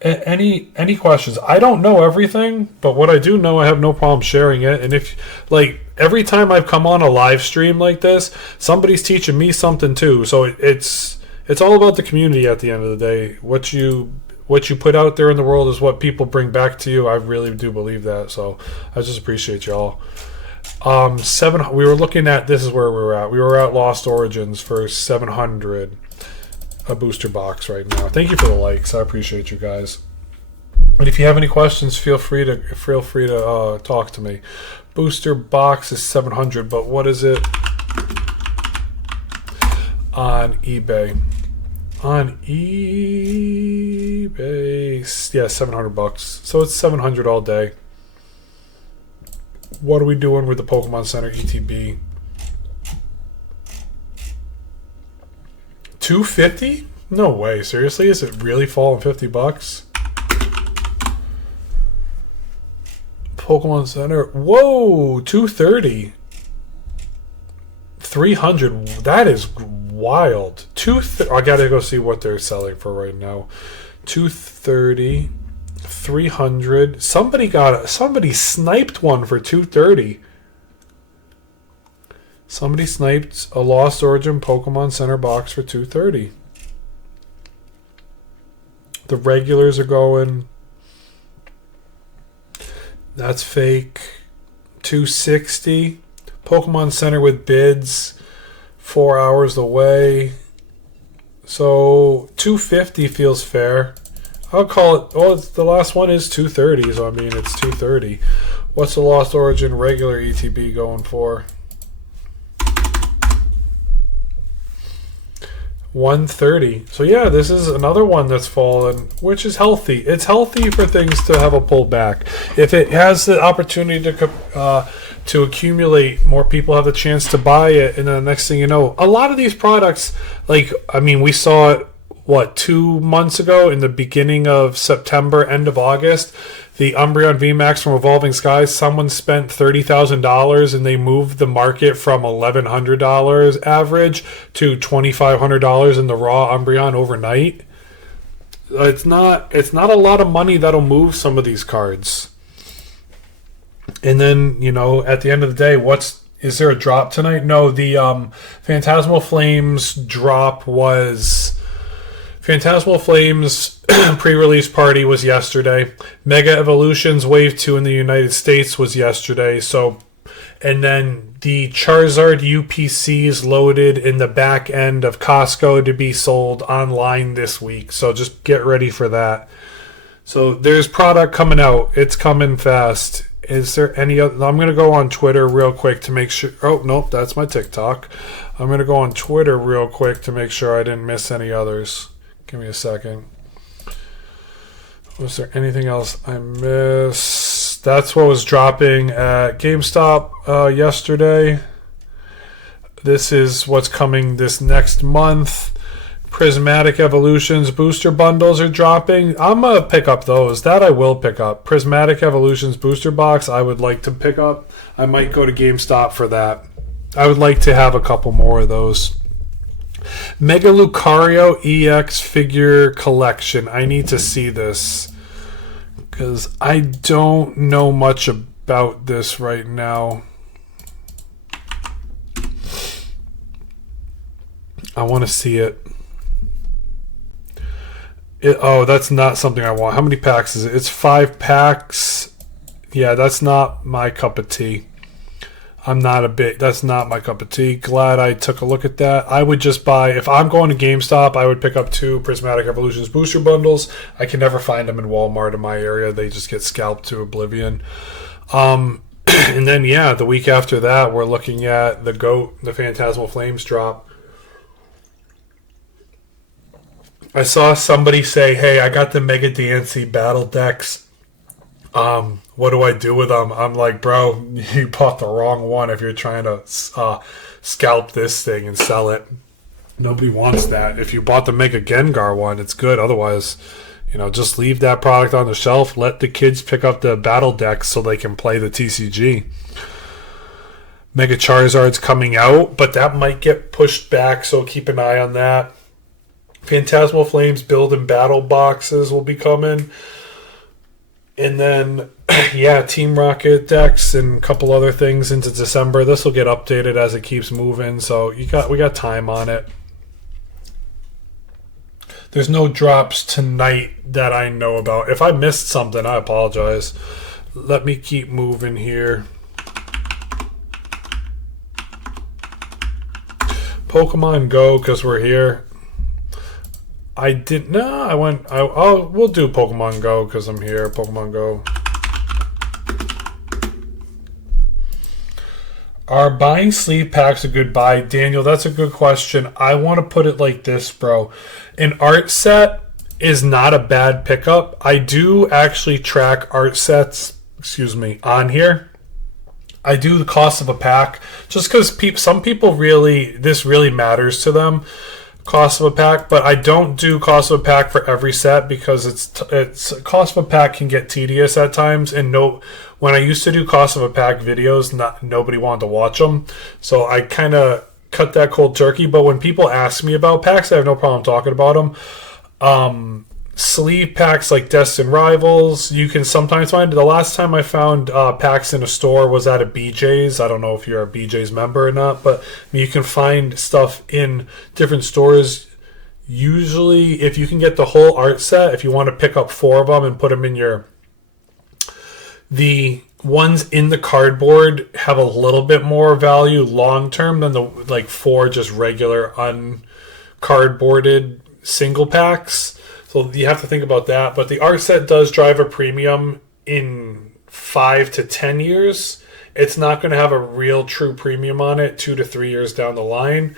Any questions? I don't know everything, but what I do know, I have no problem sharing it. And if, like, every time I've come on a live stream like this, somebody's teaching me something too. So it's all about the community at the end of the day. What you put out there in the world is what people bring back to you. I really do believe that. So I just appreciate y'all. We were looking at, this is where we were at. We were at Lost Origins for 700, a booster box right now. Thank you for the likes. I appreciate you guys. And if you have any questions, feel free to talk to me. Booster box is 700, but what is it on eBay? On eBay, yeah, $700. So it's 700 all day. What are we doing with the Pokemon Center ETB? $250? No way. Seriously? Is it really falling $50? Pokemon Center. Whoa! $230. $300. That is wild. I gotta go see what they're selling for right now. $230. $300. Somebody sniped one for $230. Somebody sniped a Lost Origin Pokemon Center box for $230. The regulars are going. That's fake. $260. Pokemon Center with bids. 4 hours away. So $250 feels fair. I'll call it. Oh, the last one is $230, so I mean it's $230. What's the Lost Origin regular ETB going for? $130. So yeah, this is another one that's fallen, which is healthy. It's healthy for things to have a pullback. If it has the opportunity to accumulate, more people have the chance to buy it, and then the next thing you know, a lot of these products, like, I mean, we saw it. 2 months ago in the beginning of September, end of August, the Umbreon VMAX from Evolving Skies, someone spent $30,000 and they moved the market from $1,100 average to $2,500 in the raw Umbreon overnight. It's not a lot of money that'll move some of these cards. And then, at the end of the day, is there a drop tonight? No, the Phantasmal Flames drop was... Phantasmal Flames pre-release party was yesterday. Mega Evolutions Wave 2 in the United States was yesterday. And then the Charizard UPCs loaded in the back end of Costco to be sold online this week. So just get ready for that. So there's product coming out. It's coming fast. Is there any other? I'm going to go on Twitter real quick to make sure. Oh, nope, that's my TikTok. I'm going to go on Twitter real quick to make sure I didn't miss any others. Give me a second. Was there anything else I missed? That's what was dropping at GameStop yesterday. This is what's coming this next month. Prismatic Evolutions booster bundles are dropping. I'm going to pick up those. That I will pick up. Prismatic Evolutions booster box I would like to pick up. I might go to GameStop for that. I would like to have a couple more of those. Mega Lucario EX figure collection. I need to see this because I don't know much about this right now. I want to see it. Oh, that's not something I want. How many packs is it? It's 5 packs. Yeah, that's not my cup of tea. That's not my cup of tea. Glad I took a look at that. I would just buy, if I'm going to GameStop, I would pick up 2 Prismatic Evolutions booster bundles. I can never find them in Walmart in my area. They just get scalped to oblivion. And then, yeah, the week after that, we're looking at the GOAT, the Phantasmal Flames drop. I saw somebody say, hey, I got the Mega Dancy battle decks. What do I do with them? I'm like, bro, you bought the wrong one if you're trying to scalp this thing and sell it. Nobody wants that. If you bought the Mega Gengar one, it's good. Otherwise, just leave that product on the shelf. Let the kids pick up the battle decks so they can play the TCG. Mega Charizard's coming out, but that might get pushed back, so keep an eye on that. Phantasmal Flames build and battle boxes will be coming. And then, yeah, Team Rocket decks and a couple other things into December. This will get updated as it keeps moving, so we got time on it. There's no drops tonight that I know about. If I missed something, I apologize. Let me keep moving here. Pokemon Go, because we're here. We'll do Pokemon Go because I'm here. Pokemon Go. Are buying sleeve packs a good buy? Daniel, that's a good question. I want to put it like this, bro. An art set is not a bad pickup. I do actually track art sets, on here. I do the cost of a pack just because some people this really matters to them. Cost of a pack, but I don't do cost of a pack for every set because it's cost of a pack can get tedious at times, and when I used to do cost of a pack videos, nobody wanted to watch them, so I kind of cut that cold turkey. But when people ask me about packs, I have no problem talking about them. Sleeve packs like Destined Rivals, you can sometimes find. The last time I found packs in a store was at a BJ's. I don't know if you're a BJ's member or not, but you can find stuff in different stores. Usually, if you can get the whole art set, if you want to pick up 4 of them and put them in the ones in the cardboard have a little bit more value long term than the 4 just regular uncardboarded single packs. So you have to think about that. But the art set does drive a premium in 5 to 10 years. It's not going to have a real true premium on it 2 to 3 years down the line.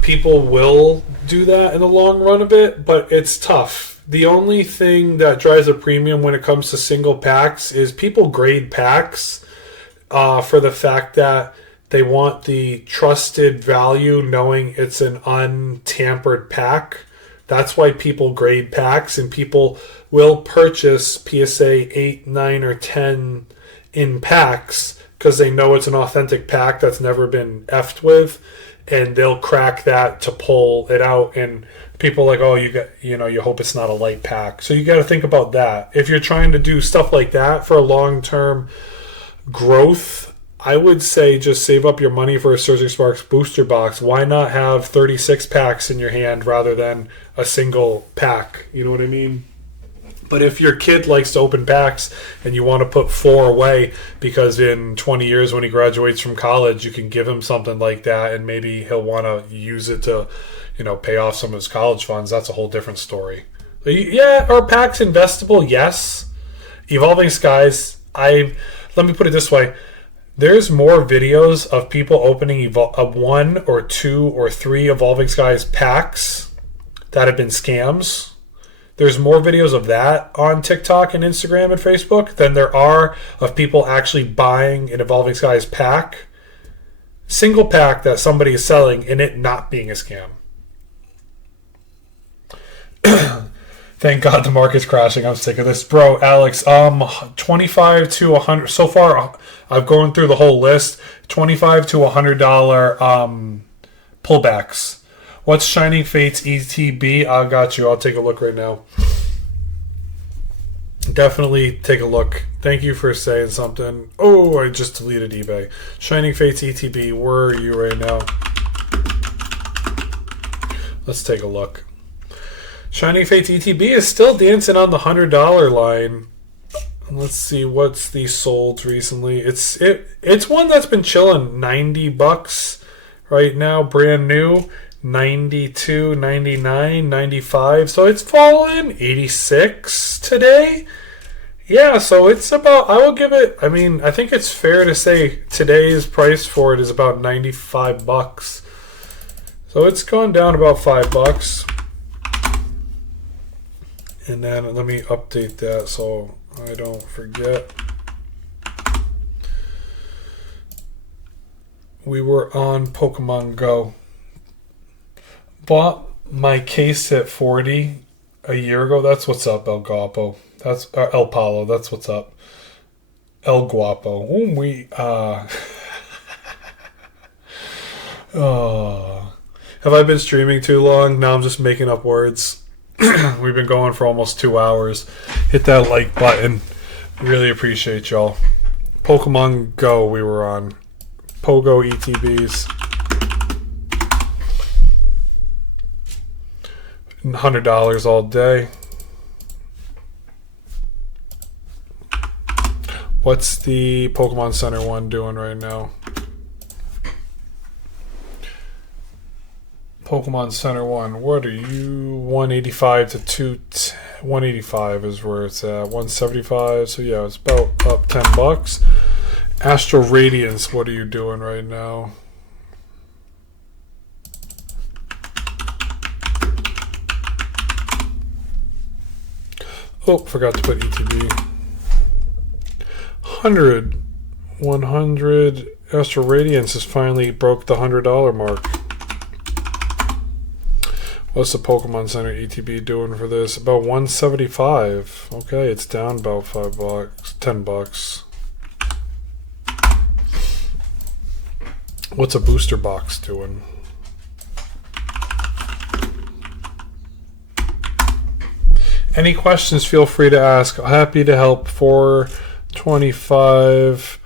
People will do that in the long run of it, but it's tough. The only thing that drives a premium when it comes to single packs is people grade packs for the fact that they want the trusted value knowing it's an untampered pack. That's why people grade packs, and people will purchase PSA 8, 9, or 10 in packs because they know it's an authentic pack that's never been effed with, and they'll crack that to pull it out. And people are like, oh, you hope it's not a light pack. So you got to think about that. If you're trying to do stuff like that for a long-term growth, I would say just save up your money for a Surging Sparks booster box. Why not have 36 packs in your hand rather than a single pack? You know what I mean? But if your kid likes to open packs and you want to put 4 away because in 20 years when he graduates from college, you can give him something like that and maybe he'll want to use it to, pay off some of his college funds, that's a whole different story. Yeah, are packs investable? Yes. Evolving Skies, let me put it this way. There's more videos of people opening 1 or 2 or 3 Evolving Skies packs that have been scams. There's more videos of that on TikTok and Instagram and Facebook than there are of people actually buying an Evolving Skies pack single pack that somebody is selling and it not being a scam. Thank God the market's crashing. I'm sick of this. Bro, Alex, 25 to 100. So far, I've gone through the whole list. $25 to $100 pullbacks. What's Shining Fates ETB? I got you. I'll take a look right now. Definitely take a look. Thank you for saying something. Oh, I just deleted eBay. Shining Fates ETB, where are you right now? Let's take a look. Shining Fates ETB is still dancing on the $100 line. Let's see what's the sold recently. It's one that's been chilling. $90 right now, brand new. 92, 99, 95. So it's fallen 86 today. Yeah, so it's about, I will give it, I mean, I think it's fair to say today's price for it is about $95. So it's gone down about $5. And then let me update that so I don't forget. We were on Pokemon Go. Bought my case at 40 a year ago. That's what's up, El Guapo. That's El Palo. That's what's up. El Guapo. Oh. Have I been streaming too long? No, I'm just making up words. We've been going for almost 2 hours. Hit that like button. Really appreciate y'all. Pokemon Go we were on. Pogo ETBs. $100 all day. What's the Pokemon Center one doing right now? Pokemon Center 1, what are you? 185 to 210. 185 is where it's at. 175, so yeah, it's about up $10. Astral Radiance, what are you doing right now? Oh, forgot to put ETB. 100 Astral Radiance has finally broke the $100 mark. What's the Pokemon Center ETB doing for this? About 175. Okay, it's down about $5, $10. What's a booster box doing? Any questions, feel free to ask. Happy to help. 425.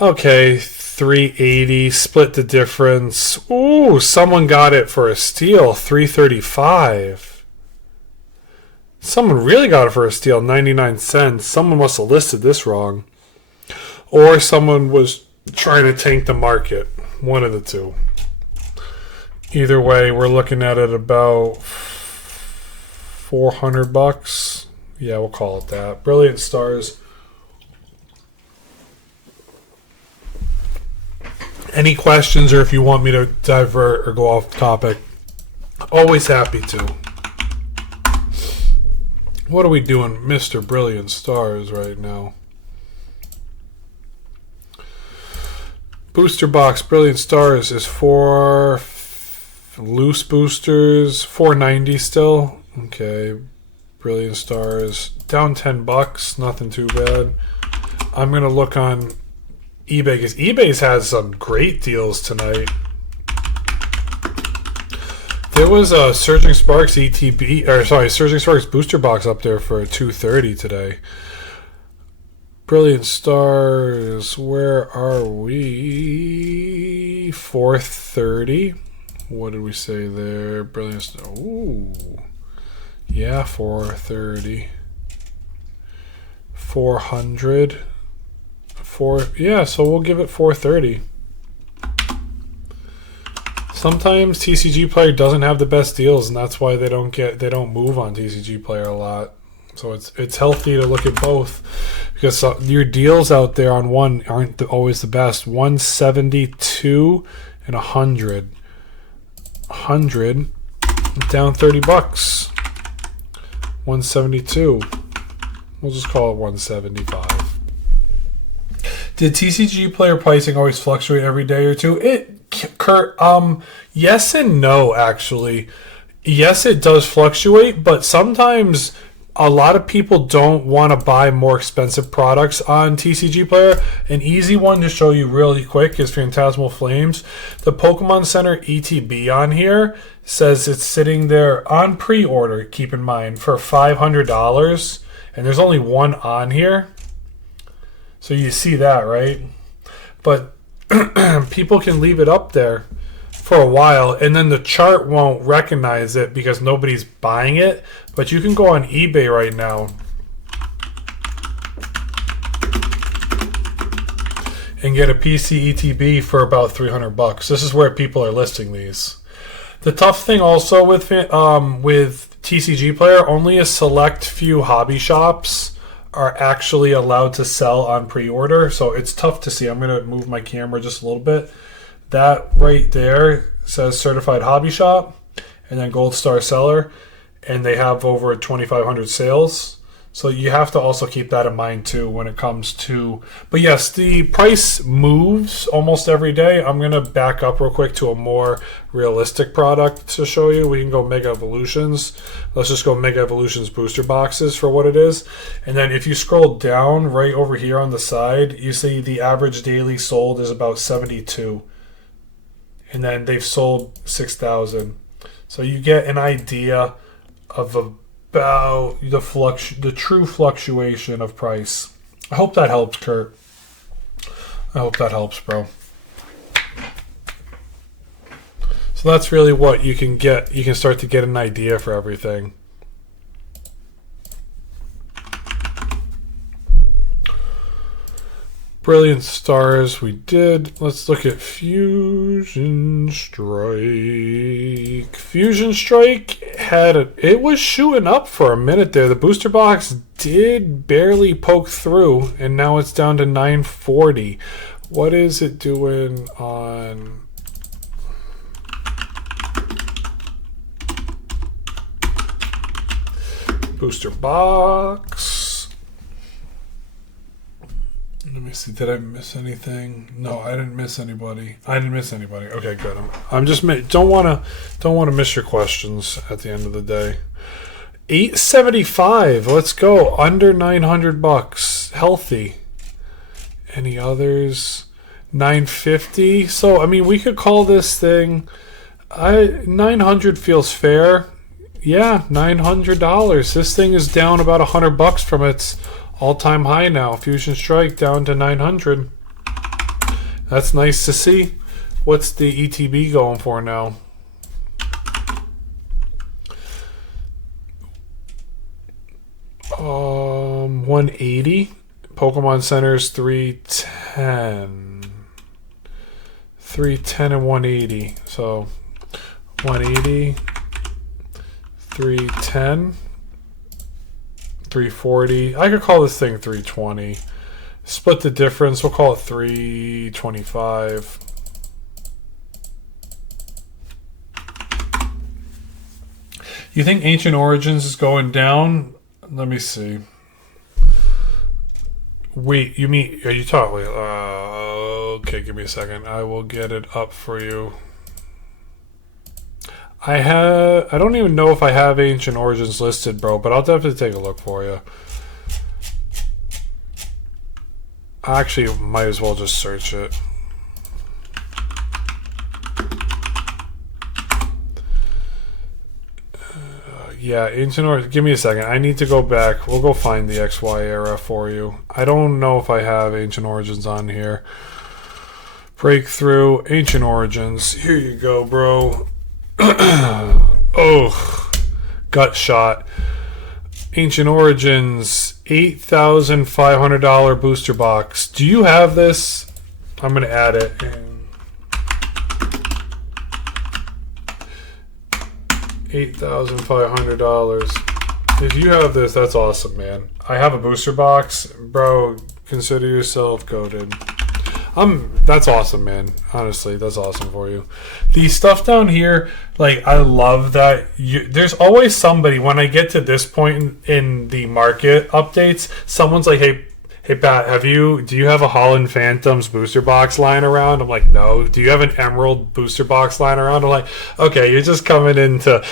Okay, 380. Split the difference. Ooh, someone got it for a steal. 335. Someone really got it for a steal. 99 cents. Someone must have listed this wrong. Or someone was trying to tank the market. One of the two. Either way, we're looking at it about $400. Yeah, we'll call it that. Brilliant Stars. Any questions, or if you want me to divert or go off topic, always happy to. What are we doing, Mr. Brilliant Stars, right now? Booster box Brilliant Stars is for loose boosters, $490 still. Okay, Brilliant Stars down $10, nothing too bad. I'm gonna look on eBay because eBay's has some great deals tonight. There was a Surging Sparks ETB, or sorry, Surging Sparks booster box up there for $230 today. Brilliant Stars, where are we? $430. What did we say there? Brilliant Stars. Ooh. Yeah, $430. 400. Yeah, so we'll give it $430. Sometimes TCG Player doesn't have the best deals, and that's why they don't move on TCG Player a lot. So it's healthy to look at both, because your deals out there on one aren't always the best. 172 and 100. 100 down $30. 172. We'll just call it 175. Did TCG player pricing always fluctuate every day or two? Kurt, yes and no, actually. Yes, it does fluctuate, but sometimes a lot of people don't want to buy more expensive products on TCG Player. An easy one to show you really quick is Phantasmal Flames. The Pokemon Center ETB on here says it's sitting there on pre-order, keep in mind, for $500. And there's only one on here. So you see that, right? But people can leave it up there for a while, and then the chart won't recognize it because nobody's buying it. But you can go on eBay right now and get a PC ETB for about $300. This is where people are listing these. The tough thing also with TCG Player, only a select few hobby shops are actually allowed to sell on pre-order, so it's tough to see. I'm going to move my camera just a little bit. That right there says Certified Hobby Shop and then Gold Star Seller, and they have over 2,500 sales. So you have to also keep that in mind too when it comes to... But yes, the price moves almost every day. I'm going to back up real quick to a more realistic product to show you. We can go Mega Evolutions. Let's just go Mega Evolutions booster boxes for what it is. And then if you scroll down right over here on the side, you see the average daily sold is about 72. And then they've sold 6,000. So you get an idea of about the true fluctuation of price. I hope that helps, Kurt. I hope that helps, bro. So that's really what you can get. You can start to get an idea for everything. Brilliant Stars, we did. Let's look at Fusion Strike. Fusion Strike it was shooting up for a minute there. The booster box did barely poke through, and now it's down to 940. What is it doing on... booster box? Let me see. Did I miss anything? No, I didn't miss anybody. Okay, good. I'm just don't want to miss your questions at the end of the day. $875. Let's go. Under $900. Healthy. Any others? $950. So I mean, we could call this thing. $900 feels fair. Yeah, $900. This thing is down about $100 from its all-time high now. Fusion Strike down to 900. That's nice to see. What's the ETB going for now? $180. Pokemon Center's 310. 310 and 180. So 180, 310. 340. I could call this thing 320. Split the difference. We'll call it 325. You think Ancient Origins is going down? Let me see. Wait, you mean... Are you talking... okay, give me a second. I will get it up for you. I don't even know if I have Ancient Origins listed, bro, but I'll definitely take a look for you. I actually might as well just search it. Yeah, Ancient Origins. Give me a second. I need to go back. We'll go find the XY era for you. I don't know if I have Ancient Origins on here. Breakthrough, Ancient Origins. Here you go, bro. Oh, gut shot. Ancient Origins, $8,500 booster box. Do you have this? I'm gonna add it. $8,500. If you have this, that's awesome, man. I have a booster box, bro. Consider yourself goated. That's awesome, man. Honestly, that's awesome for you. The stuff down here, like, I love that there's always somebody, when I get to this point in the market updates, someone's like, hey, Hey Pat, do you have a Holland Phantoms booster box lying around? I'm like, no. Do you have an Emerald booster box lying around? I'm like, okay, you're just coming in to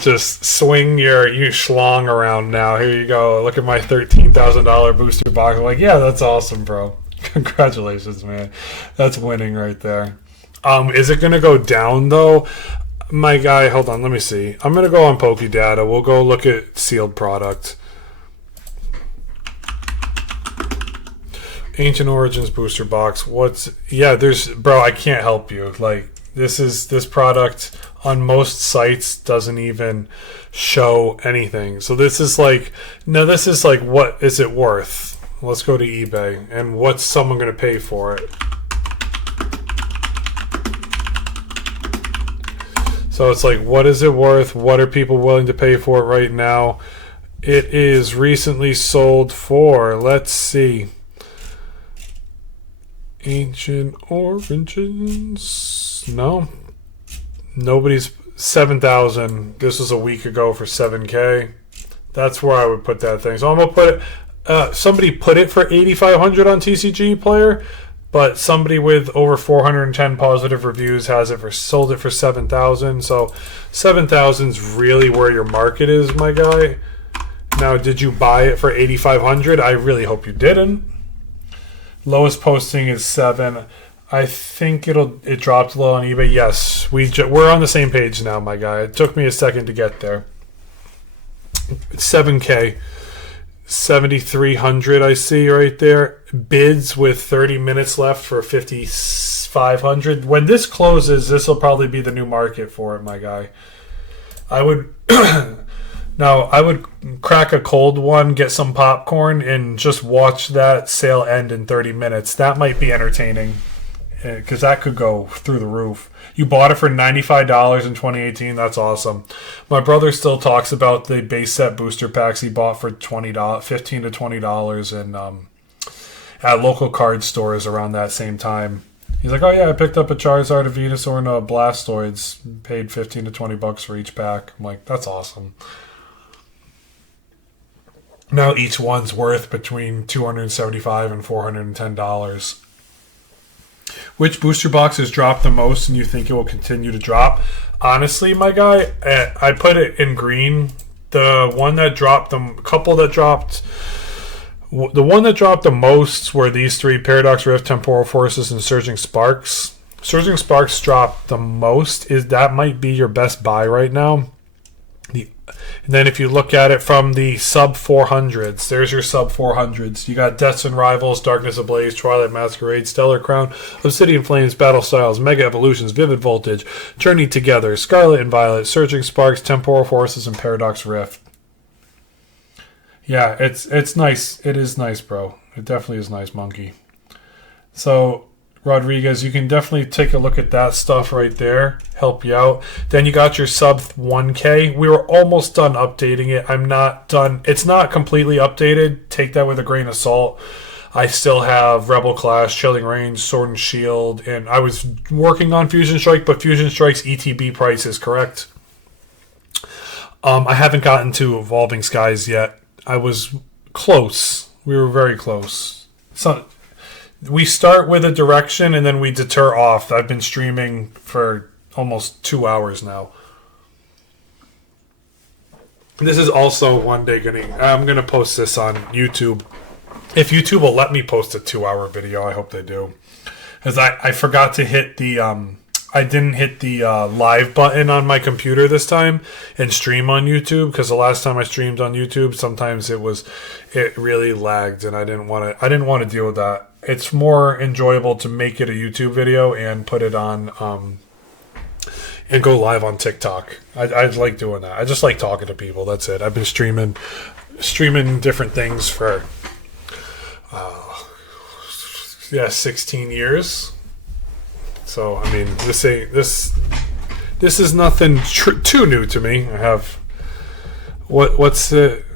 just swing your schlong around now. Here you go. Look at my $13,000 booster box. I'm like, yeah, that's awesome, bro. Congratulations, man. That's winning right there. Is it gonna go down though? My guy, hold on, let me see. I'm gonna go on PokeData. We'll go look at sealed product. Ancient Origins booster box. Bro, I can't help you. Like, this product on most sites doesn't even show anything. So this is like, what is it worth? Let's go to eBay. And what's someone going to pay for it? So it's like, what is it worth? What are people willing to pay for it right now? It is recently sold for, let's see. Ancient Origins. No. Nobody's 7,000. This was a week ago for 7K. That's where I would put that thing. So I'm gonna put it. Somebody put it for 8,500 on TCG Player, but somebody with over 410 positive reviews has it sold it for 7,000. So 7,000 is really where your market is, my guy. Now, did you buy it for 8,500? I really hope you didn't. Lowest posting is 7. I think it dropped low on eBay. Yes, we're on the same page now, my guy. It took me a second to get there. 7K, 7,300. I see right there. Bids with 30 minutes left for 5,500. When this closes, this will probably be the new market for it, my guy. I would. Now, I would crack a cold one, get some popcorn, and just watch that sale end in 30 minutes. That might be entertaining, because that could go through the roof. You bought it for $95 in 2018. That's awesome. My brother still talks about the base set booster packs he bought for $15 to $20 at local card stores around that same time. He's like, oh yeah, I picked up a Charizard, a Venusaur, and a Blastoise. Paid $15 to $20 for each pack. I'm like, that's awesome. Now each one's worth between $275 and $410. Which booster box has dropped the most and you think it will continue to drop? Honestly, my guy, I put it in green. The one that dropped, the one that dropped the most were these three: Paradox Rift, Temporal Forces, and Surging Sparks. Surging Sparks dropped the most. That might be your best buy right now. And then if you look at it from the sub 400s, there's your sub 400s. You got Deaths and Rivals, Darkness Ablaze, Twilight Masquerade, Stellar Crown, Obsidian Flames, Battle Styles, Mega Evolutions, Vivid Voltage, Journey Together, Scarlet and Violet, Surging Sparks, Temporal Forces, and Paradox Rift. Yeah, it's nice. It is nice, bro. It definitely is nice, Monkey. So, Rodriguez, you can definitely take a look at that stuff right there. Help you out. Then you got your sub 1K. We were almost done updating it. I'm not done. It's not completely updated. Take that with a grain of salt. I still have Rebel Clash, Chilling Range, Sword and Shield, and I was working on Fusion Strike, but Fusion Strike's ETB price is correct. I haven't gotten to Evolving Skies yet. I was close. We were very close. So we start with a direction and then we deter off. I've been streaming for almost 2 hours now. This is also one day I'm going to post this on YouTube. If YouTube will let me post a 2-hour video, I hope they do. Because I forgot to hit the... I didn't hit the live button on my computer this time and stream on YouTube, because the last time I streamed on YouTube, sometimes it really lagged, and I didn't want to deal with that. It's more enjoyable to make it a YouTube video and put it on and go live on TikTok. I like doing that. I just like talking to people. That's it. I've been streaming different things for 16 years. So I mean, this is nothing too new to me. I have what's it?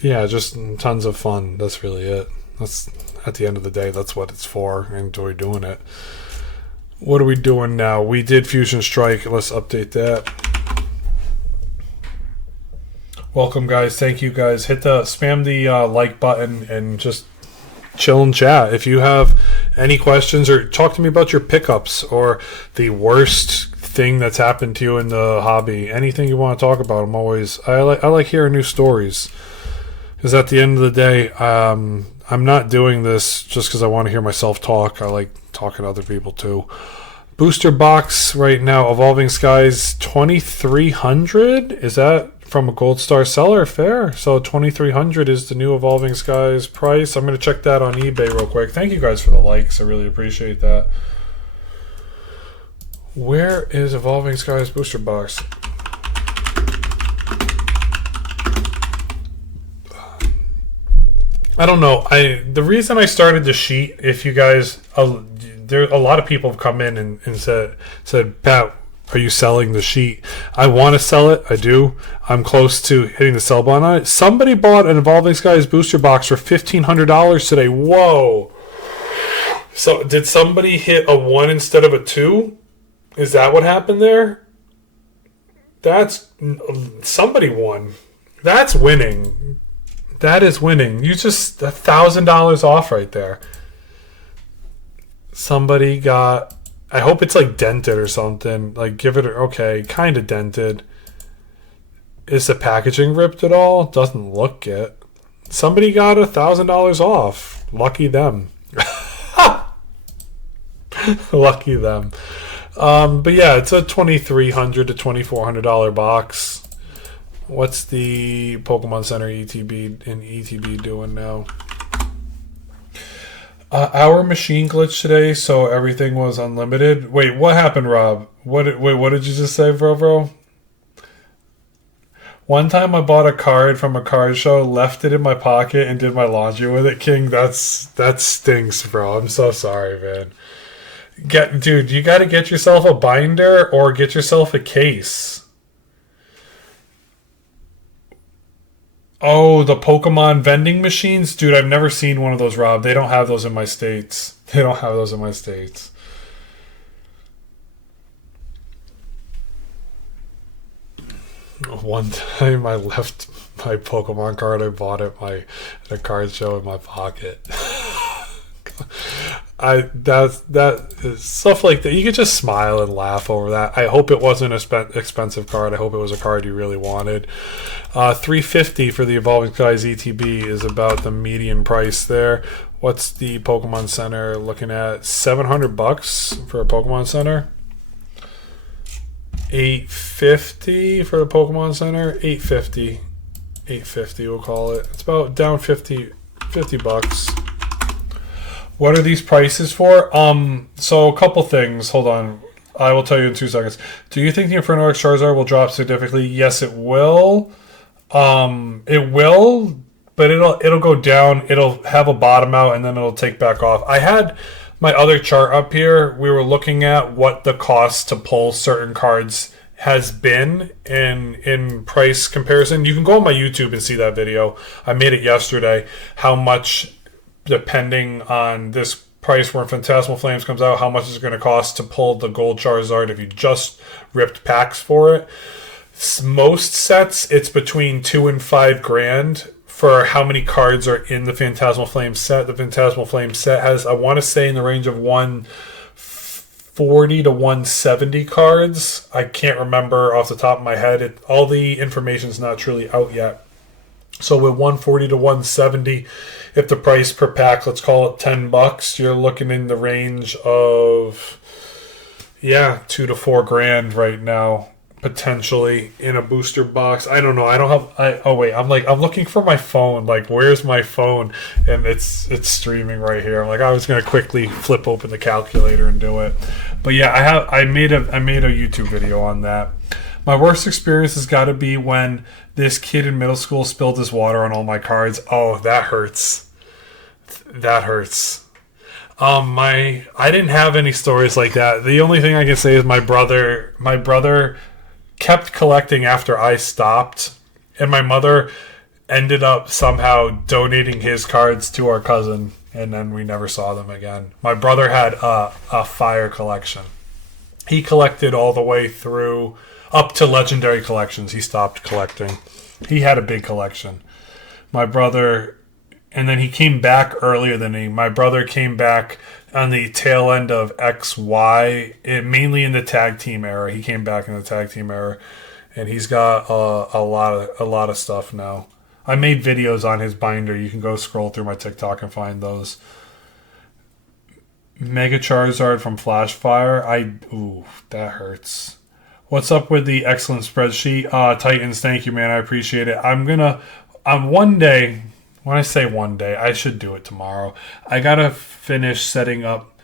Yeah, just tons of fun. That's really it. That's at the end of the day. That's what it's for. I enjoy doing it. What are we doing now? We did Fusion Strike. Let's update that. Welcome, guys. Thank you, guys. Spam the like button and just chill and chat. If you have any questions, or talk to me about your pickups or the worst thing that's happened to you in the hobby, anything you want to talk about, I like hearing new stories. Because at the end of the day, I'm not doing this just because I want to hear myself talk. I like talking to other people too. Booster box right now, Evolving Skies 2,300. Is that from a Gold Star seller? Fair. So 2,300 is the new Evolving Skies price. I'm going to check that on eBay real quick. Thank you guys for the likes. I really appreciate that. Where is Evolving Skies booster box? I don't know. The reason I started the sheet, if you guys, there a lot of people have come in and said, Pat, are you selling the sheet? I want to sell it. I do. I'm close to hitting the sell button on it. Somebody bought an Evolving Skies booster box for $1,500 today. Whoa. So did somebody hit a 1 instead of a 2? Is that what happened there? Somebody won. That's winning. That is winning. You just $1,000 off right there. Somebody got, I hope it's like dented or something. Like give it, okay, kind of dented. Is the packaging ripped at all? Doesn't look it. Somebody got $1,000 off. Lucky them. Lucky them. But yeah, it's a $2,300 to $2,400 box. What's the Pokemon Center ETB doing now? Our machine glitched today, so everything was unlimited. Wait, what happened, Rob? What did you just say, bro? One time I bought a card from a card show, left it in my pocket, and did my laundry with it. King, that stinks, bro. I'm so sorry, man. Dude, you got to get yourself a binder or get yourself a case. Oh, the Pokemon vending machines? Dude, I've never seen one of those, Rob. They don't have those in my states. One time I left my Pokemon card I bought at a card show in my pocket. That is stuff like that. You could just smile and laugh over that. I hope it wasn't an expensive card. I hope it was a card you really wanted. $350 for the Evolving Skies ETB is about the median price there. What's the Pokemon Center looking at? $700 for a Pokemon Center. $850 for the Pokemon Center. $850 we'll call it. It's about down 50 bucks. What are these prices for? So a couple things. Hold on. I will tell you in 2 seconds. Do you think the Inferno X Charizard will drop significantly? Yes, it will. It will, but it'll go down. It'll have a bottom out and then it'll take back off. I had my other chart up here. We were looking at what the cost to pull certain cards has been in price comparison. You can go on my YouTube and see that video. I made it yesterday. How much, depending on this price when Phantasmal Flames comes out, how much is it going to cost to pull the Gold Charizard if you just ripped packs for it. Most sets, it's between $2,000 and $5,000 for how many cards are in the Phantasmal Flames set. The Phantasmal Flames set has, I want to say, in the range of 140 to 170 cards. I can't remember off the top of my head. All the information is not truly out yet. So with 140 to 170, if the price per pack, let's call it $10, you're looking in the range of, $2,000 to $4,000 right now, potentially in a booster box. I don't know. I'm looking for my phone. Like, where's my phone? And it's streaming right here. I'm like, I was gonna quickly flip open the calculator and do it. But yeah, I made a YouTube video on that. My worst experience has got to be when this kid in middle school spilled his water on all my cards. Oh, that hurts. That hurts. I didn't have any stories like that. The only thing I can say is my brother kept collecting after I stopped, and my mother ended up somehow donating his cards to our cousin, and then we never saw them again. My brother had a fire collection. He collected all the way through up to legendary collections. He stopped collecting. He had a big collection. My brother and then he came back earlier than me. My brother came back on the tail end of XY, mainly in the tag team era. He came back in the tag team era, and he's got a lot of stuff now. I made videos on his binder. You can go scroll through my TikTok and find those. Mega Charizard from Flashfire. Ooh, that hurts. What's up with the excellent spreadsheet? Titans, thank you, man. I appreciate it. One day, when I say one day, I should do it tomorrow. I gotta finish setting up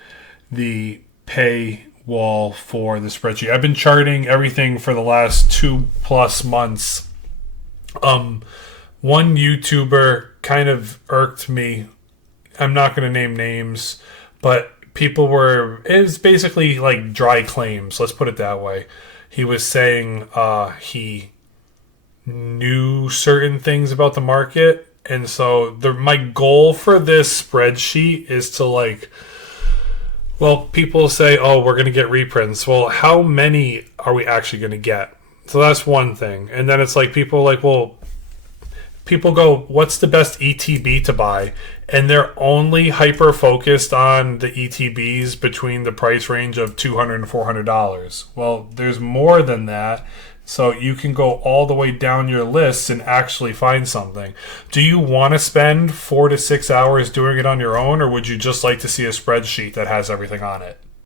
the pay wall for the spreadsheet. I've been charting everything for the last 2+ months. One YouTuber kind of irked me. I'm not gonna name names, but it was basically like dry claims. Let's put it that way. He was saying he knew certain things about the market, and so my goal for this spreadsheet is to people say, oh, we're going to get reprints. Well, how many are we actually going to get? So that's one thing. And then it's like people go, what's the best ETB to buy? And they're only hyper focused on the ETBs between the price range of $200 and $400. Well, there's more than that. So you can go all the way down your list and actually find something. Do you want to spend 4 to 6 hours doing it on your own, or would you just like to see a spreadsheet that has everything on it?